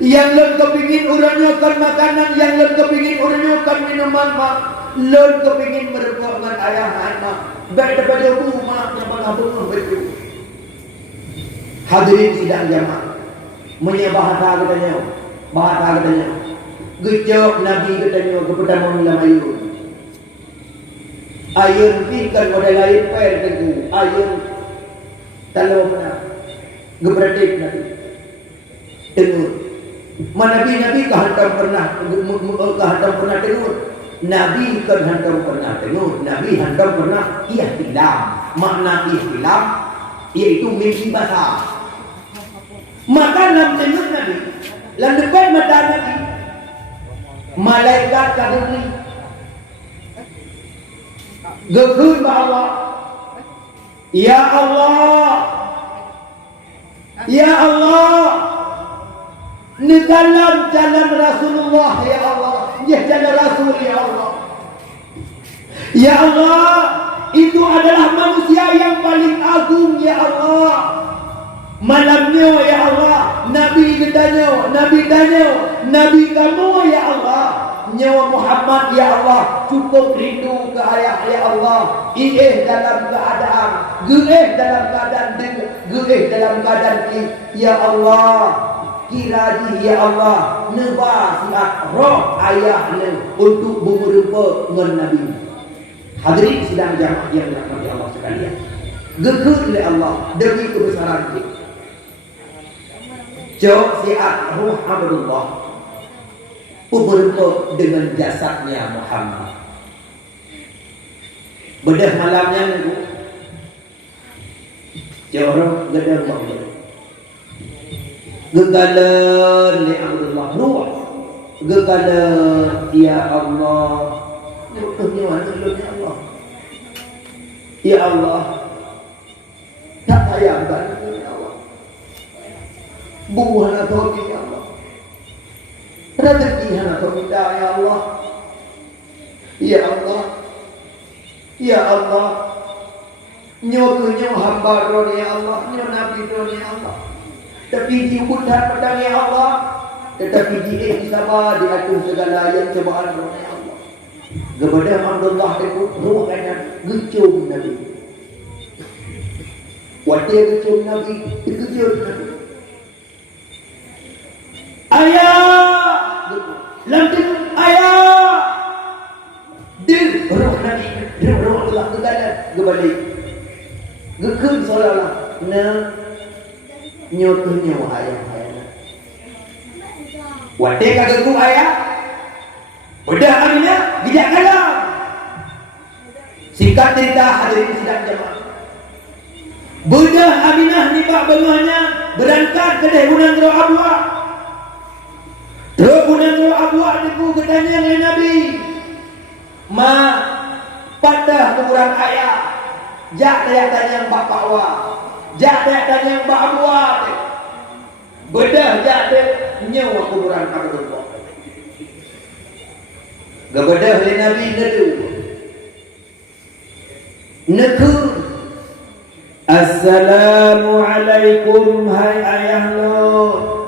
yang lon kepingin urangnya kan makanan yang lon kepingin urangnya kan minuman mak lon kepingin merebut dengan ayah mak beta pada bu mak nama abang betul. Hadirin sidang jamaah menyebahata katanya gejok Nabi katanya kepada Mula Mayu. Ayun pikan model lain per tegu. Ayun talau mana? Gebradik Nabi. Tengur. Nabi kehantam pernah tengur. Nabi kehantam pernah tengur. Nabi hantam pernah ihtilam. Makna ihtilam yaitu mimpi basah. Maka dalam tengur Nabi, dalam depan mata Nabi malaikat kadang gegur ba Allah ya Allah ya Allah ni jalan Rasulullah ya Allah ya jalan Rasul ya Allah ya Allah itu adalah manusia yang paling agung ya Allah malamnya ya Allah Nabi tanya Nabi kamu ya Allah nyawa Muhammad ya Allah cukup rindu ke ayah ya Allah ieh dalam keadaan geeh dalam keadaan ya Allah kira ya Allah neba siat roh ayah untuk berjumpa dengan Nabi. Hadirin sidang jamaah yang dirahmati Allah sekalian, geger oleh Allah demi kebesaran kita. Jauh siat ruh Abdullah berjumpa dengan jasadnya Muhammad. Bedah malamnya itu jauh gedang bangun gegalan li Abdullah ruh gegalan ya Allah Contohnya Allah ya Allah. Ya Allah, tak sayang banget ya Allah. Buah atau ya Allah. Rezeki atau minta ya Allah. Ya Allah. Ya Allah. Nyo hamba ron ya Allah, nyo nabi ron ya Allah. Tapi diubutan pedang ya Allah. Tetapi dia sabar di atas segala yang cobaan ron ya Allah. Kepada Abdullah itu ruhnya gecung Nabi. Wadah gecung Nabi, gecung Nabi. Ayah, lantin ayah. Dia roh Nabi, roh Allah kedalam kembali. Gekun seolah-olah nyotunya ayah. Wadah kagak ku ayah. Udah Aminah bijak kalam. Singkat cerita hadirin sidang jemaah. Budah Aminah ni pak bengahnya berangkat ke Hunang Roh Abwa. Terus Hunang Roh Abwa niku ketanya dengan Nabi. Ma pada kuburan ayah. Jak dia tanya bapak wa. Jak dia tanya mbak Abwa. Budah jak dia nyawa kuburan Abdullah. Kepada oleh Nabi Neku Assalamualaikum hai ayah Nur.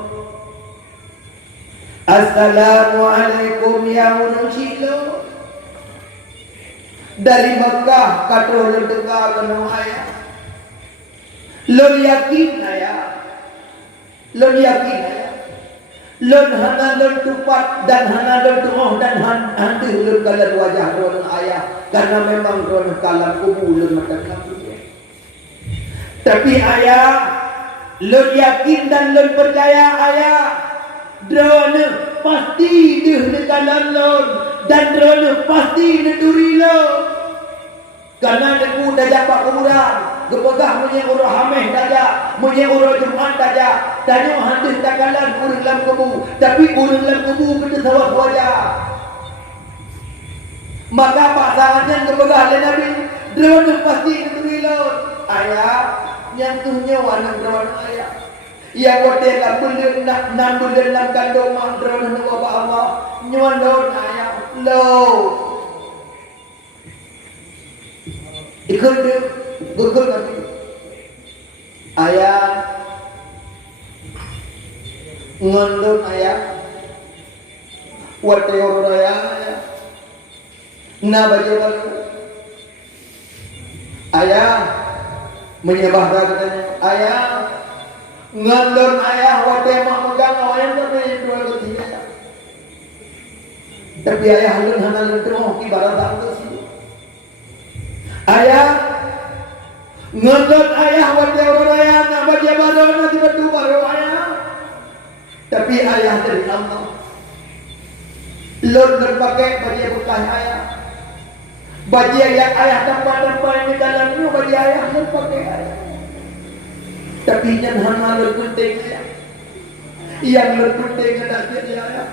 Assalamualaikum ya unucilo. Dari Mekah kata lu dengar kena ayah. Lu yakin ayah. Lu yakin ayah. Lun hana lun tupat dan hana lun tuoh dan hantu lun kalan wajah lun ayah karena memang lun kalam kubu lun mata kamu. Tapi ayah lun yakin dan lun percaya ayah drone pasti deh kalan lun dan drone pasti neduri lun karena aku dah dapat kuburan gepegah punya urut hameh saja, punya urut Jumat saja. Tanya hadis takalan urut dalam kubu, tapi urut dalam kubu kita sawah wajah. Maka pasangannya gepegah oleh Nabi, drone pasti kedua ayah yang tuhnya anak drone ayah. Yang hotel nak bulan dalam kandung mak drone nak bapak Allah, nyuan drone ayah lo. Ikut dia. Gugur Nabi. Ayah ngondon ayah wate orang ayah na baca balu ayah menyembah katanya ayah ngondon ayah wate mak megang ayah tapi dua ketiga tapi ayah lun hana lun temo ibarat tak sih ayah ngodot ayah wate orang ayah nak baca baru nanti batu baru ayah. Tapi ayah dari Allah. Lon berpakai baca bekas ayah. Baca yang ayah tempat-tempat ini dalamnya baca ayah berpakai ayah. Tapi yang hana lon penting ayah. Yang lon penting adalah jadi ayah.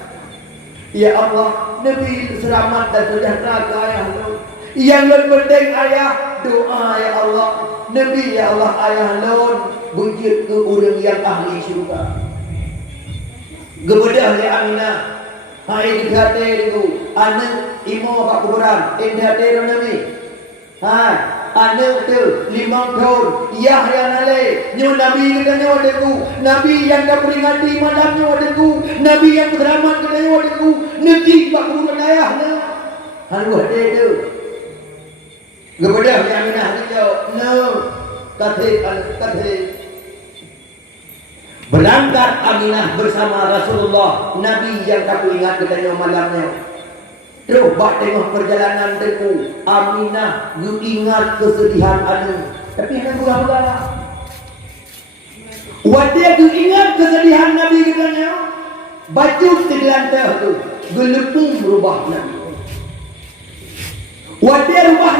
Ya Allah, Nabi selamat dan sejahtera ke ayah lon. Yang lon penting ayah doa ya Allah. Nabi ya Allah ayah lon bujit ke orang yang ahli syurga. Kepada ahli Aminah. Hai dikate itu anak imo pak kuburan. Dikate Nabi. Hai anak tu 5 tahun. Yahya nale. Nyo Nabi katanya wadeku. Nabi yang dah peringati malamnya wadeku. Nabi yang selamat katanya wadeku. Nabi pak kuburan ayahnya. Halu ada itu. Kepada ahli Aminah dia no kata berangkat Aminah bersama Rasulullah Nabi yang aku ingat katanya malamnya. Terus bak tengok perjalanan teku Aminah you ingat kesedihan anu tapi anak bukan wadah you ingat kesedihan Nabi katanya baju segelantah tu gelepung berubah Nabi. Wadah rubah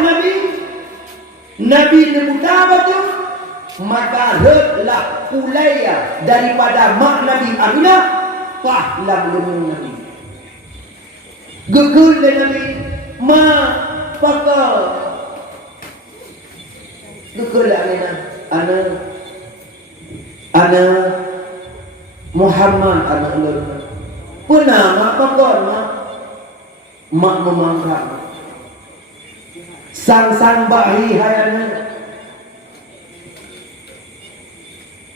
Nabi nebuta baju maka hendaklah kulaya daripada mak Nabi Aminah pahlam dengan Nabi. Gegul dan Nabi ma pakal dukulah ana Muhammad anak ulun pernah mak pakal mak memangkak sang bahi hayana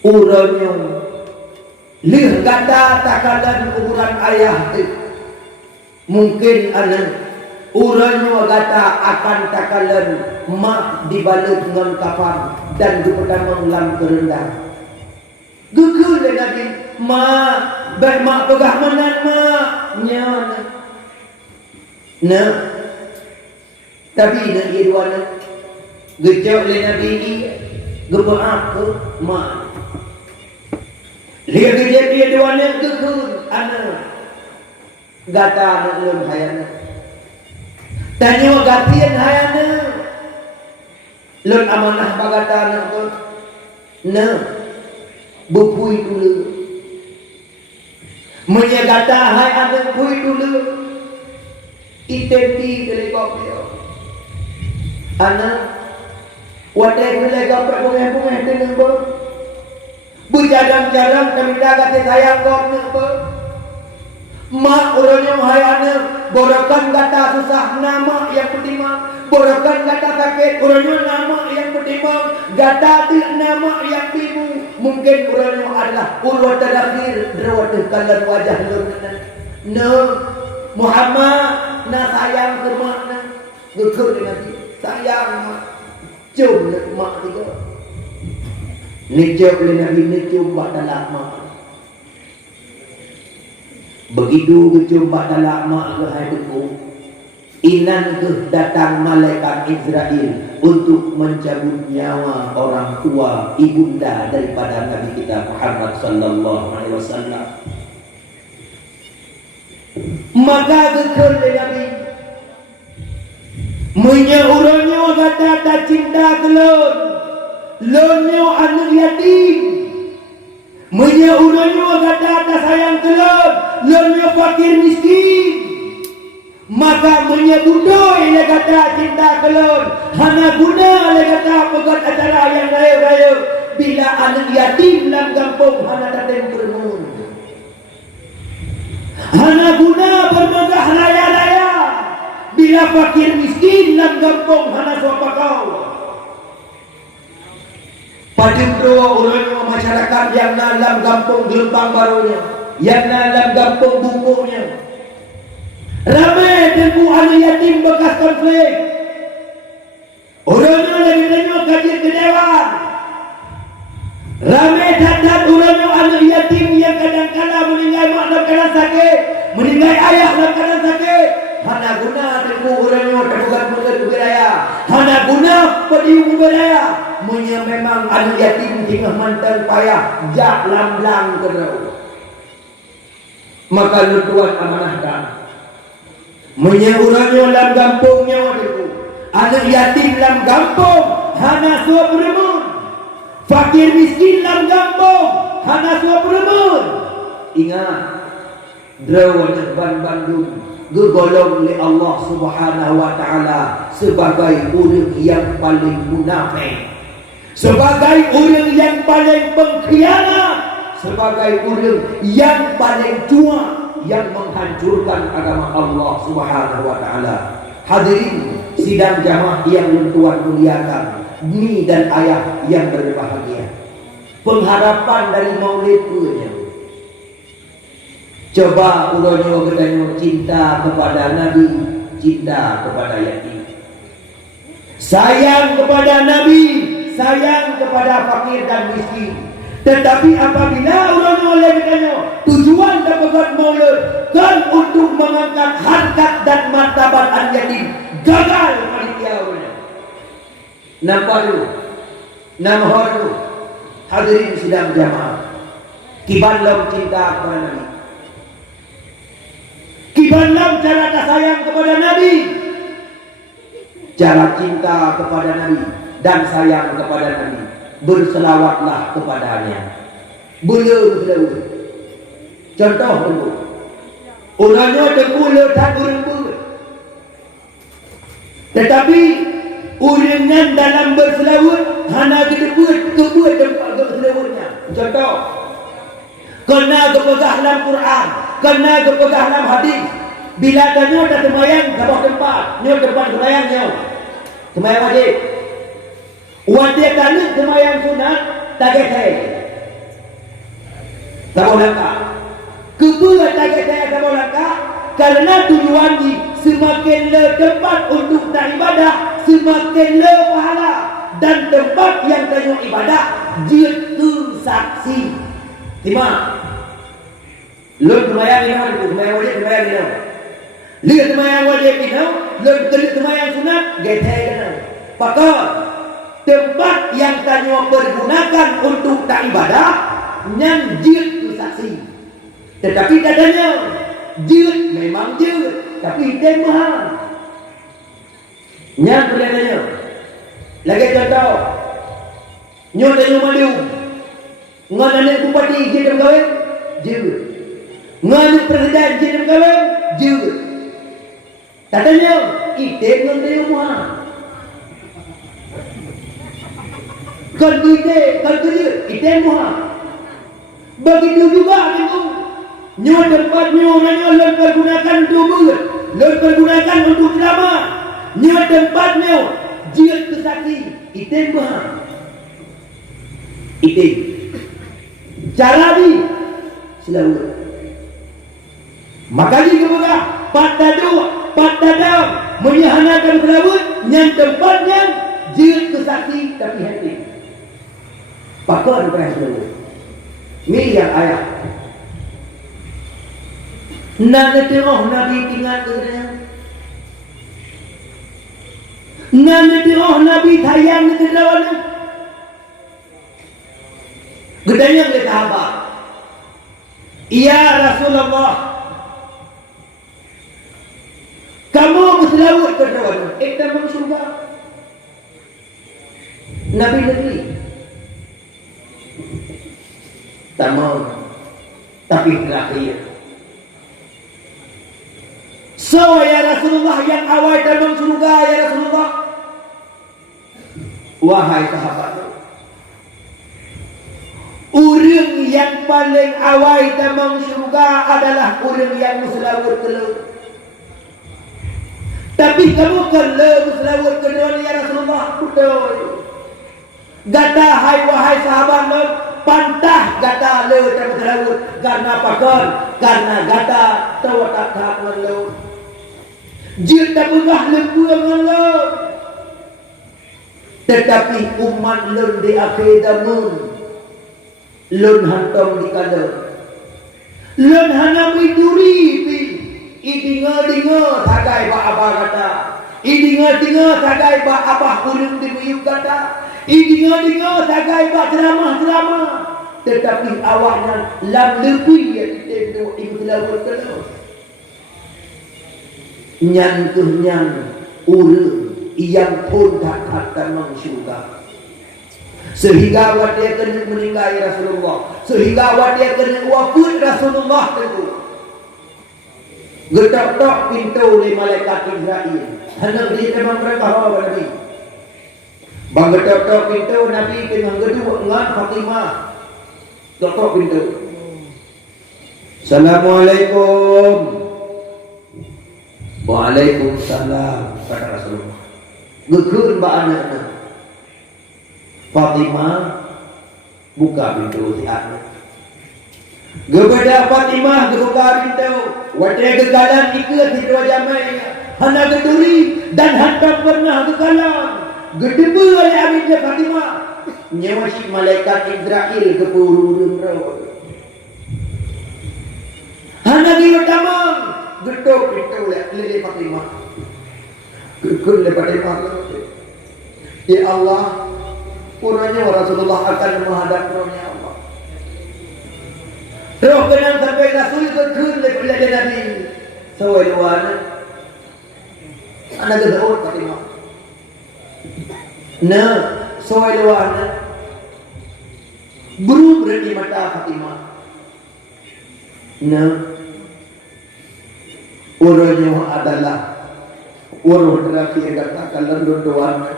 urangnya lih kata takalan kuburan ayah mungkin anak urangnya kata akan takalan mak dibalut dengan kafan dan dipertama ulang kerendah gegul Nabi mak baik mak pegah menan mak nyana nah tapi nak irwana gejau le Nabi ni gebaak ke mak lihat dia irwana gegul anak gata anak lem hayana tanya gatian hayana lem amanah bagata anak tu nah bupui dulu menyegata hai anak bupui dulu itepi helikopter anak wadah helikopter bunga dengan bujarang-jarang kami dah kata sayang kau mak orangnya hai anak borokan kata susah nama yang pertama borokan kata sakit orangnya nama yang pertama kata tidak nama yang bimu mungkin orangnya adalah urwat terakhir derawat kalan wajah no Muhammad na sayang ke mak na gugur dengan dia sayang mak cium mak dia ni cium oleh Nabi ni cium bak dalam mak begitu cium bak dalam mak ke hai beku inan ke datang malaikat Israel untuk mencabut nyawa orang tua ibunda daripada Nabi kita Muhammad sallallahu alaihi wasallam maka gekul Nabi menyaurannya kata tak cinta kelon lonnya anak yatim menyaurannya kata tak sayang kelon lonnya fakir miskin maka menyebudoi le kata cinta kelon hana guna le kata pegat acara yang raya-raya bila anak yatim dalam kampung hana taten bermun hana guna bermegah raya-raya bila fakir miskin dalam kampung hana suapa kau pada orang masyarakat yang dalam kampung Gelembang barunya yang dalam kampung bukunya ramai tempuh anak yatim bekas konflik orangnya lagi tengok kajian kedewan ramai datang orangnya anak yatim yang kadang-kadang meninggal mak dalam keadaan sakit meninggal ayah dalam keadaan sakit hana guna tempuh orangnya terbuka budaya hana guna pedium budaya munya memang anak yatim tinggal mantan payah jak lam-lam kerau maka lutuan amanahkan menyaurannya dalam kampungnya itu anak yatim dalam kampung hana suap remun fakir miskin dalam kampung hana suap remun ingat drawanya Bandung gegolong oleh Allah Subhanahu wa taala sebagai orang yang paling munafik sebagai orang yang paling pengkhianat sebagai orang yang paling cuak yang menghancurkan agama Allah Subhanahu wa taala. Hadirin sidang jamaah yang Tuhan muliakan, ni dan ayah yang berbahagia. Pengharapan dari Maulid punya. Coba ulunyo ketemu cinta kepada Nabi, cinta kepada yatim. Sayang kepada Nabi, sayang kepada fakir dan miskin. Tetapi apabila orang oleh katanya tujuan dapat maulid kan untuk mengangkat harkat dan martabat al-yatim gagal panitia ulama. Nampak dulu, nampak dulu. Hadirin sidang jamaah. Kibanlam cinta kepada Nabi. Kibanlam cara sayang kepada Nabi. Cara cinta kepada Nabi dan sayang kepada Nabi. Berselawatlah kepadanya. Belum. Contoh dulu. Orangnya dengkul tak berembul. Tetapi uringan dalam berselawat hana kedebut tempat berselawatnya. Contoh, kena kepegah dalam Quran, kena kepegah dalam hadis. Bila tanya dah semayang ke tempat, nyo tempat semayang nyo. Semayang wajib. Wajib tanya semayang sunat, tak kaya. Tak boleh langkah. Kedua tak kaya tak boleh langkah. Karena tujuan ni semakin le tempat untuk tak ibadah, semakin le pahala. Dan tempat yang tanya ibadah jitu saksi. Terima. Lu semayang ni mana tu? Semayang wajib, semayang ni. Lihat semayang wajib ni, lu kena semayang sunat, getai kena. Pakar tempat yang tanya pergunakan untuk tak ibadah, yang jitu saksi. Tetapi dadanya jut memang jut, tapi hitam mahal. Yang kelihatannya. Lagi contoh, nyo tanya madu, ngan anak bupati jadi pegawai, jut. Ngan presiden jadi pegawai, jut. Katanya hitam ngan tanya mahal. Kalau hitam mahal. Begitu juga dengan nyo tempat nyo nyo pergunakan untuk buat, pergunakan untuk ceramah. Nyo tempat nyo jiat kesakti, item bah. Item. Cara ni selalu. Makanya kemudian patadam menyahanakan selawat yang tempatnya jiat kesakti tapi hati. Pakar bukan selawat. Ini yang ayat. Nak tengok Nabi tinggal ke dia. Nak tengok Nabi tayang ke dia. Gedanya ke sahabat. Ya Rasulullah, kamu berselawat ke dia. Kita mau surga. Nabi negeri. Tak mau. Tapi terakhir. So ya Rasulullah yang awal dalam surga ya Rasulullah. Wahai sahabat, orang yang paling awal dalam surga adalah orang yang berselawat ke laut. Tapi kamu kalau berselawat ke laut ya Rasulullah, betul. Gata hai wahai sahabat laut, pantah gata laut dan berselawat karena pakar, karena gata tawatak hak laut. Dia tak pernah lembu dengan laut. Tetapi umat lun di akhir zaman, lun hantam di kala, lun hana miduri pi, idinga tagai ba abah kata, idinga tagai ba abah ulun di muyuk kata, idinga tagai ba ceramah. Tetapi awaknya lam lebih yang ditenduk ibu selawat kalau. Nyan urang yang pun tak dalam syurga. Sehingga awak dia kena meninggal Rasulullah, sehingga awak dia kena wafat Rasulullah itu. Getok-tok pintu oleh malaikat Israel. Hendak dia memang mereka bawa Nabi. Bang getok-tok pintu Nabi dengan gedung ngan Fatimah. Getok pintu. Assalamualaikum. Waalaikumsalam kata Rasulullah. Gekeun ba anak Fatimah buka pintu si anak. Gebeda Fatimah buka pintu. Wate gegalan ikut di dua jamai. Hana geduri dan hantar pernah gegalan. Gedebe oleh aminnya Fatimah. Nyawa si malaikat Israel ke purun rawa. Hana dia tamang. Gedok pintu lele Fatimah. Gedok lele Fatimah. Ya Allah, puranya Rasulullah akan menghadap rohnya Allah. Roh kenang sampai Rasul gedok lele Nabi. Sawai luar. Anak gedok Fatimah. Nah, sawai luar. Buru berani mata Fatimah. Nah, orangnya adalah Urut terakhir katakan lendun doang.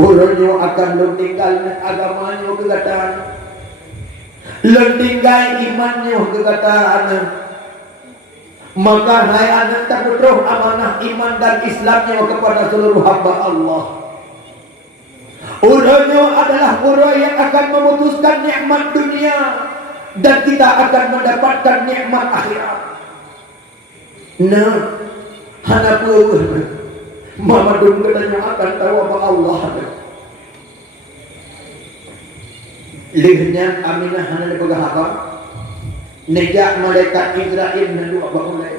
Urutnya akan tinggal agamanya kegataan. Tinggal imannya kegataan. Maka hai anak tak beruh amanah iman dan Islamnya kepada seluruh hamba Allah. Urutnya adalah urut yang akan memutuskan nikmat dunia dan kita akan mendapatkan nikmat akhirat. Nah, hana pun mama dum katanya akan tahu apa Allah. Lihnya Aminah hana dipegang apa? Nejak malaikat Israel mendu apa mulai.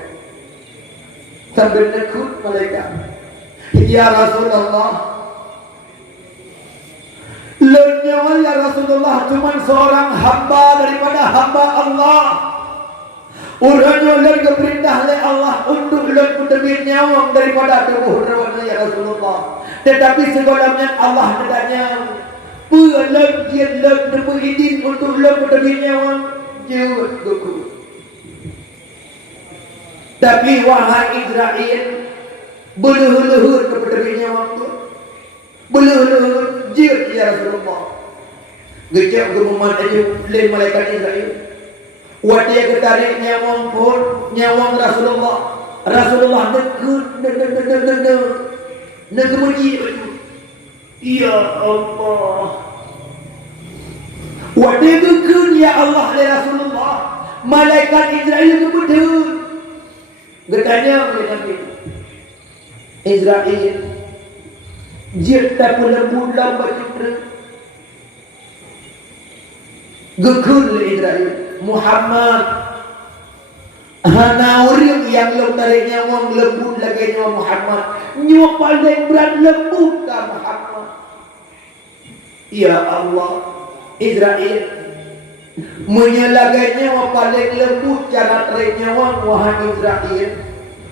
Sambil nekut malaikat. Ya Rasulullah. Lenyawa ya Rasulullah cuma seorang hamba daripada hamba Allah. Urangnya len keperintah oleh Allah untuk len kutebir nyawang daripada tubuh rawana ya Rasulullah. Tetapi segalanya Allah nedanya pulang dia len nebu izin untuk len kutebir nyawang jauh gugu. Tapi wahai Israel beluhur-luhur kepada nyawang tu. Beluhur-luhur jauh ya Rasulullah. Gecek gemuman aja lain malaikat Israel. Wadia ketarik nyawang pun nyawang Rasulullah. Rasulullah negemuji ya Allah. Wadia gekun ya Allah oleh Rasulullah. Malaikat Israel kebudut. Getanya oleh Nabi Israel. Jika pula bulan baju gekun oleh Israel. Muhammad hana orang yang tarik nyawang lembut lagi nyawa Muhammad. Nyawa paling berat lembut dah Muhammad. Ya Allah, Israel menyalagai nyawa paling lembut cara tarik nyawang wahai Israel.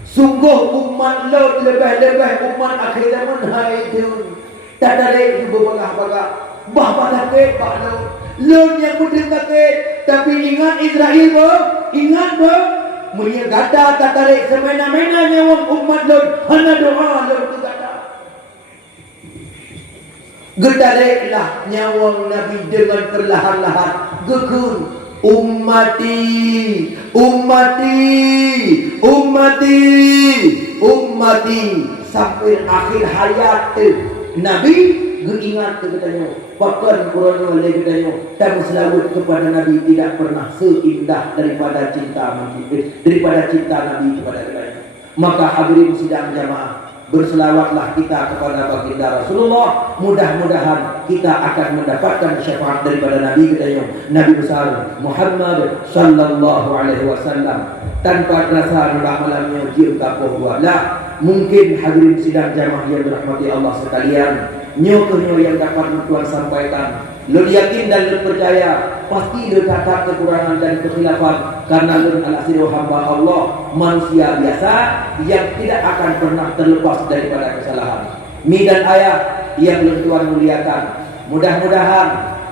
Sungguh umat lo lebih-lebih umat akhir zaman hai itu. Tak tarik ibu bagah-bagah. Bah sakit pak lo. Lo yang putih sakit. Tapi ingat Israel bang. Ingat bang. Mulia gada tak tarik semena-mena nyawang umat lo. Hana doa lo tu gada. Getariklah nyawang Nabi dengan perlahan-lahan. Gekun. Ummati. Ummati. Ummati. Ummati. Sampai akhir hayat Nabi ingat katanya, bahkan Quran oleh katanya, dan selawat kepada Nabi tidak pernah seindah daripada cinta Nabi, daripada cinta Nabi kepada katanya. Maka hadirin sidang jamaah, berselawatlah kita kepada baginda Rasulullah. Mudah-mudahan kita akan mendapatkan syafaat daripada Nabi katanya, Nabi besar Muhammad sallallahu alaihi wasallam. Tanpa terasa malamnya jiu kapoh wala. Mungkin hadirin sidang jamaah yang dirahmati Allah sekalian, nyo yang dapat Tuhan sampaikan, lo yakin dan lo percaya pasti lo kata kekurangan dan kekhilafan, karena lo al-asiru hamba Allah, manusia biasa yang tidak akan pernah terlepas daripada kesalahan. Mi dan ayah yang lo Tuhan muliakan, mudah-mudahan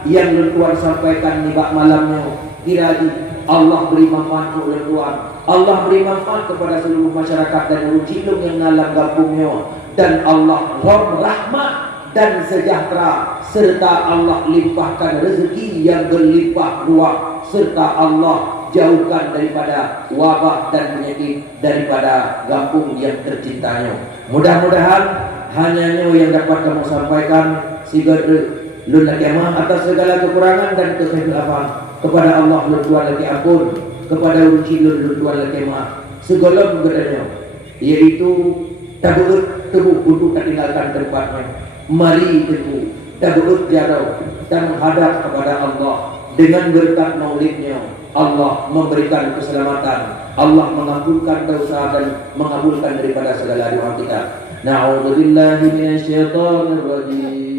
yang lo Tuhan sampaikan di bak malamnya kiranya Allah beri manfaat kepada Tuhan. Allah beri manfaat kepada seluruh masyarakat dan cilung yang ngalam gabungnya, dan Allah rahmat dan sejahtera, serta Allah limpahkan rezeki yang berlimpah ruah, serta Allah jauhkan daripada wabah dan penyakit daripada kampung yang tercintanya. Mudah-mudahan hanya yang dapat kamu sampaikan sigara lun kiamah atas segala kekurangan dan kekhilafan. Kepada Allah lun Tuhan lagi ampun, kepada uji lun Tuhan lagi maaf. Segala kepadanya, yaitu tabuut tubuh untuk tinggalkan tempatnya. Mari teguh, tabuut jauh dan menghadap kepada Allah dengan berkat maulidnya. Allah memberikan keselamatan, Allah mengampunkan dosa dan mengabulkan daripada segala doa kita. Na'udzubillahi minasyaitonir rajim.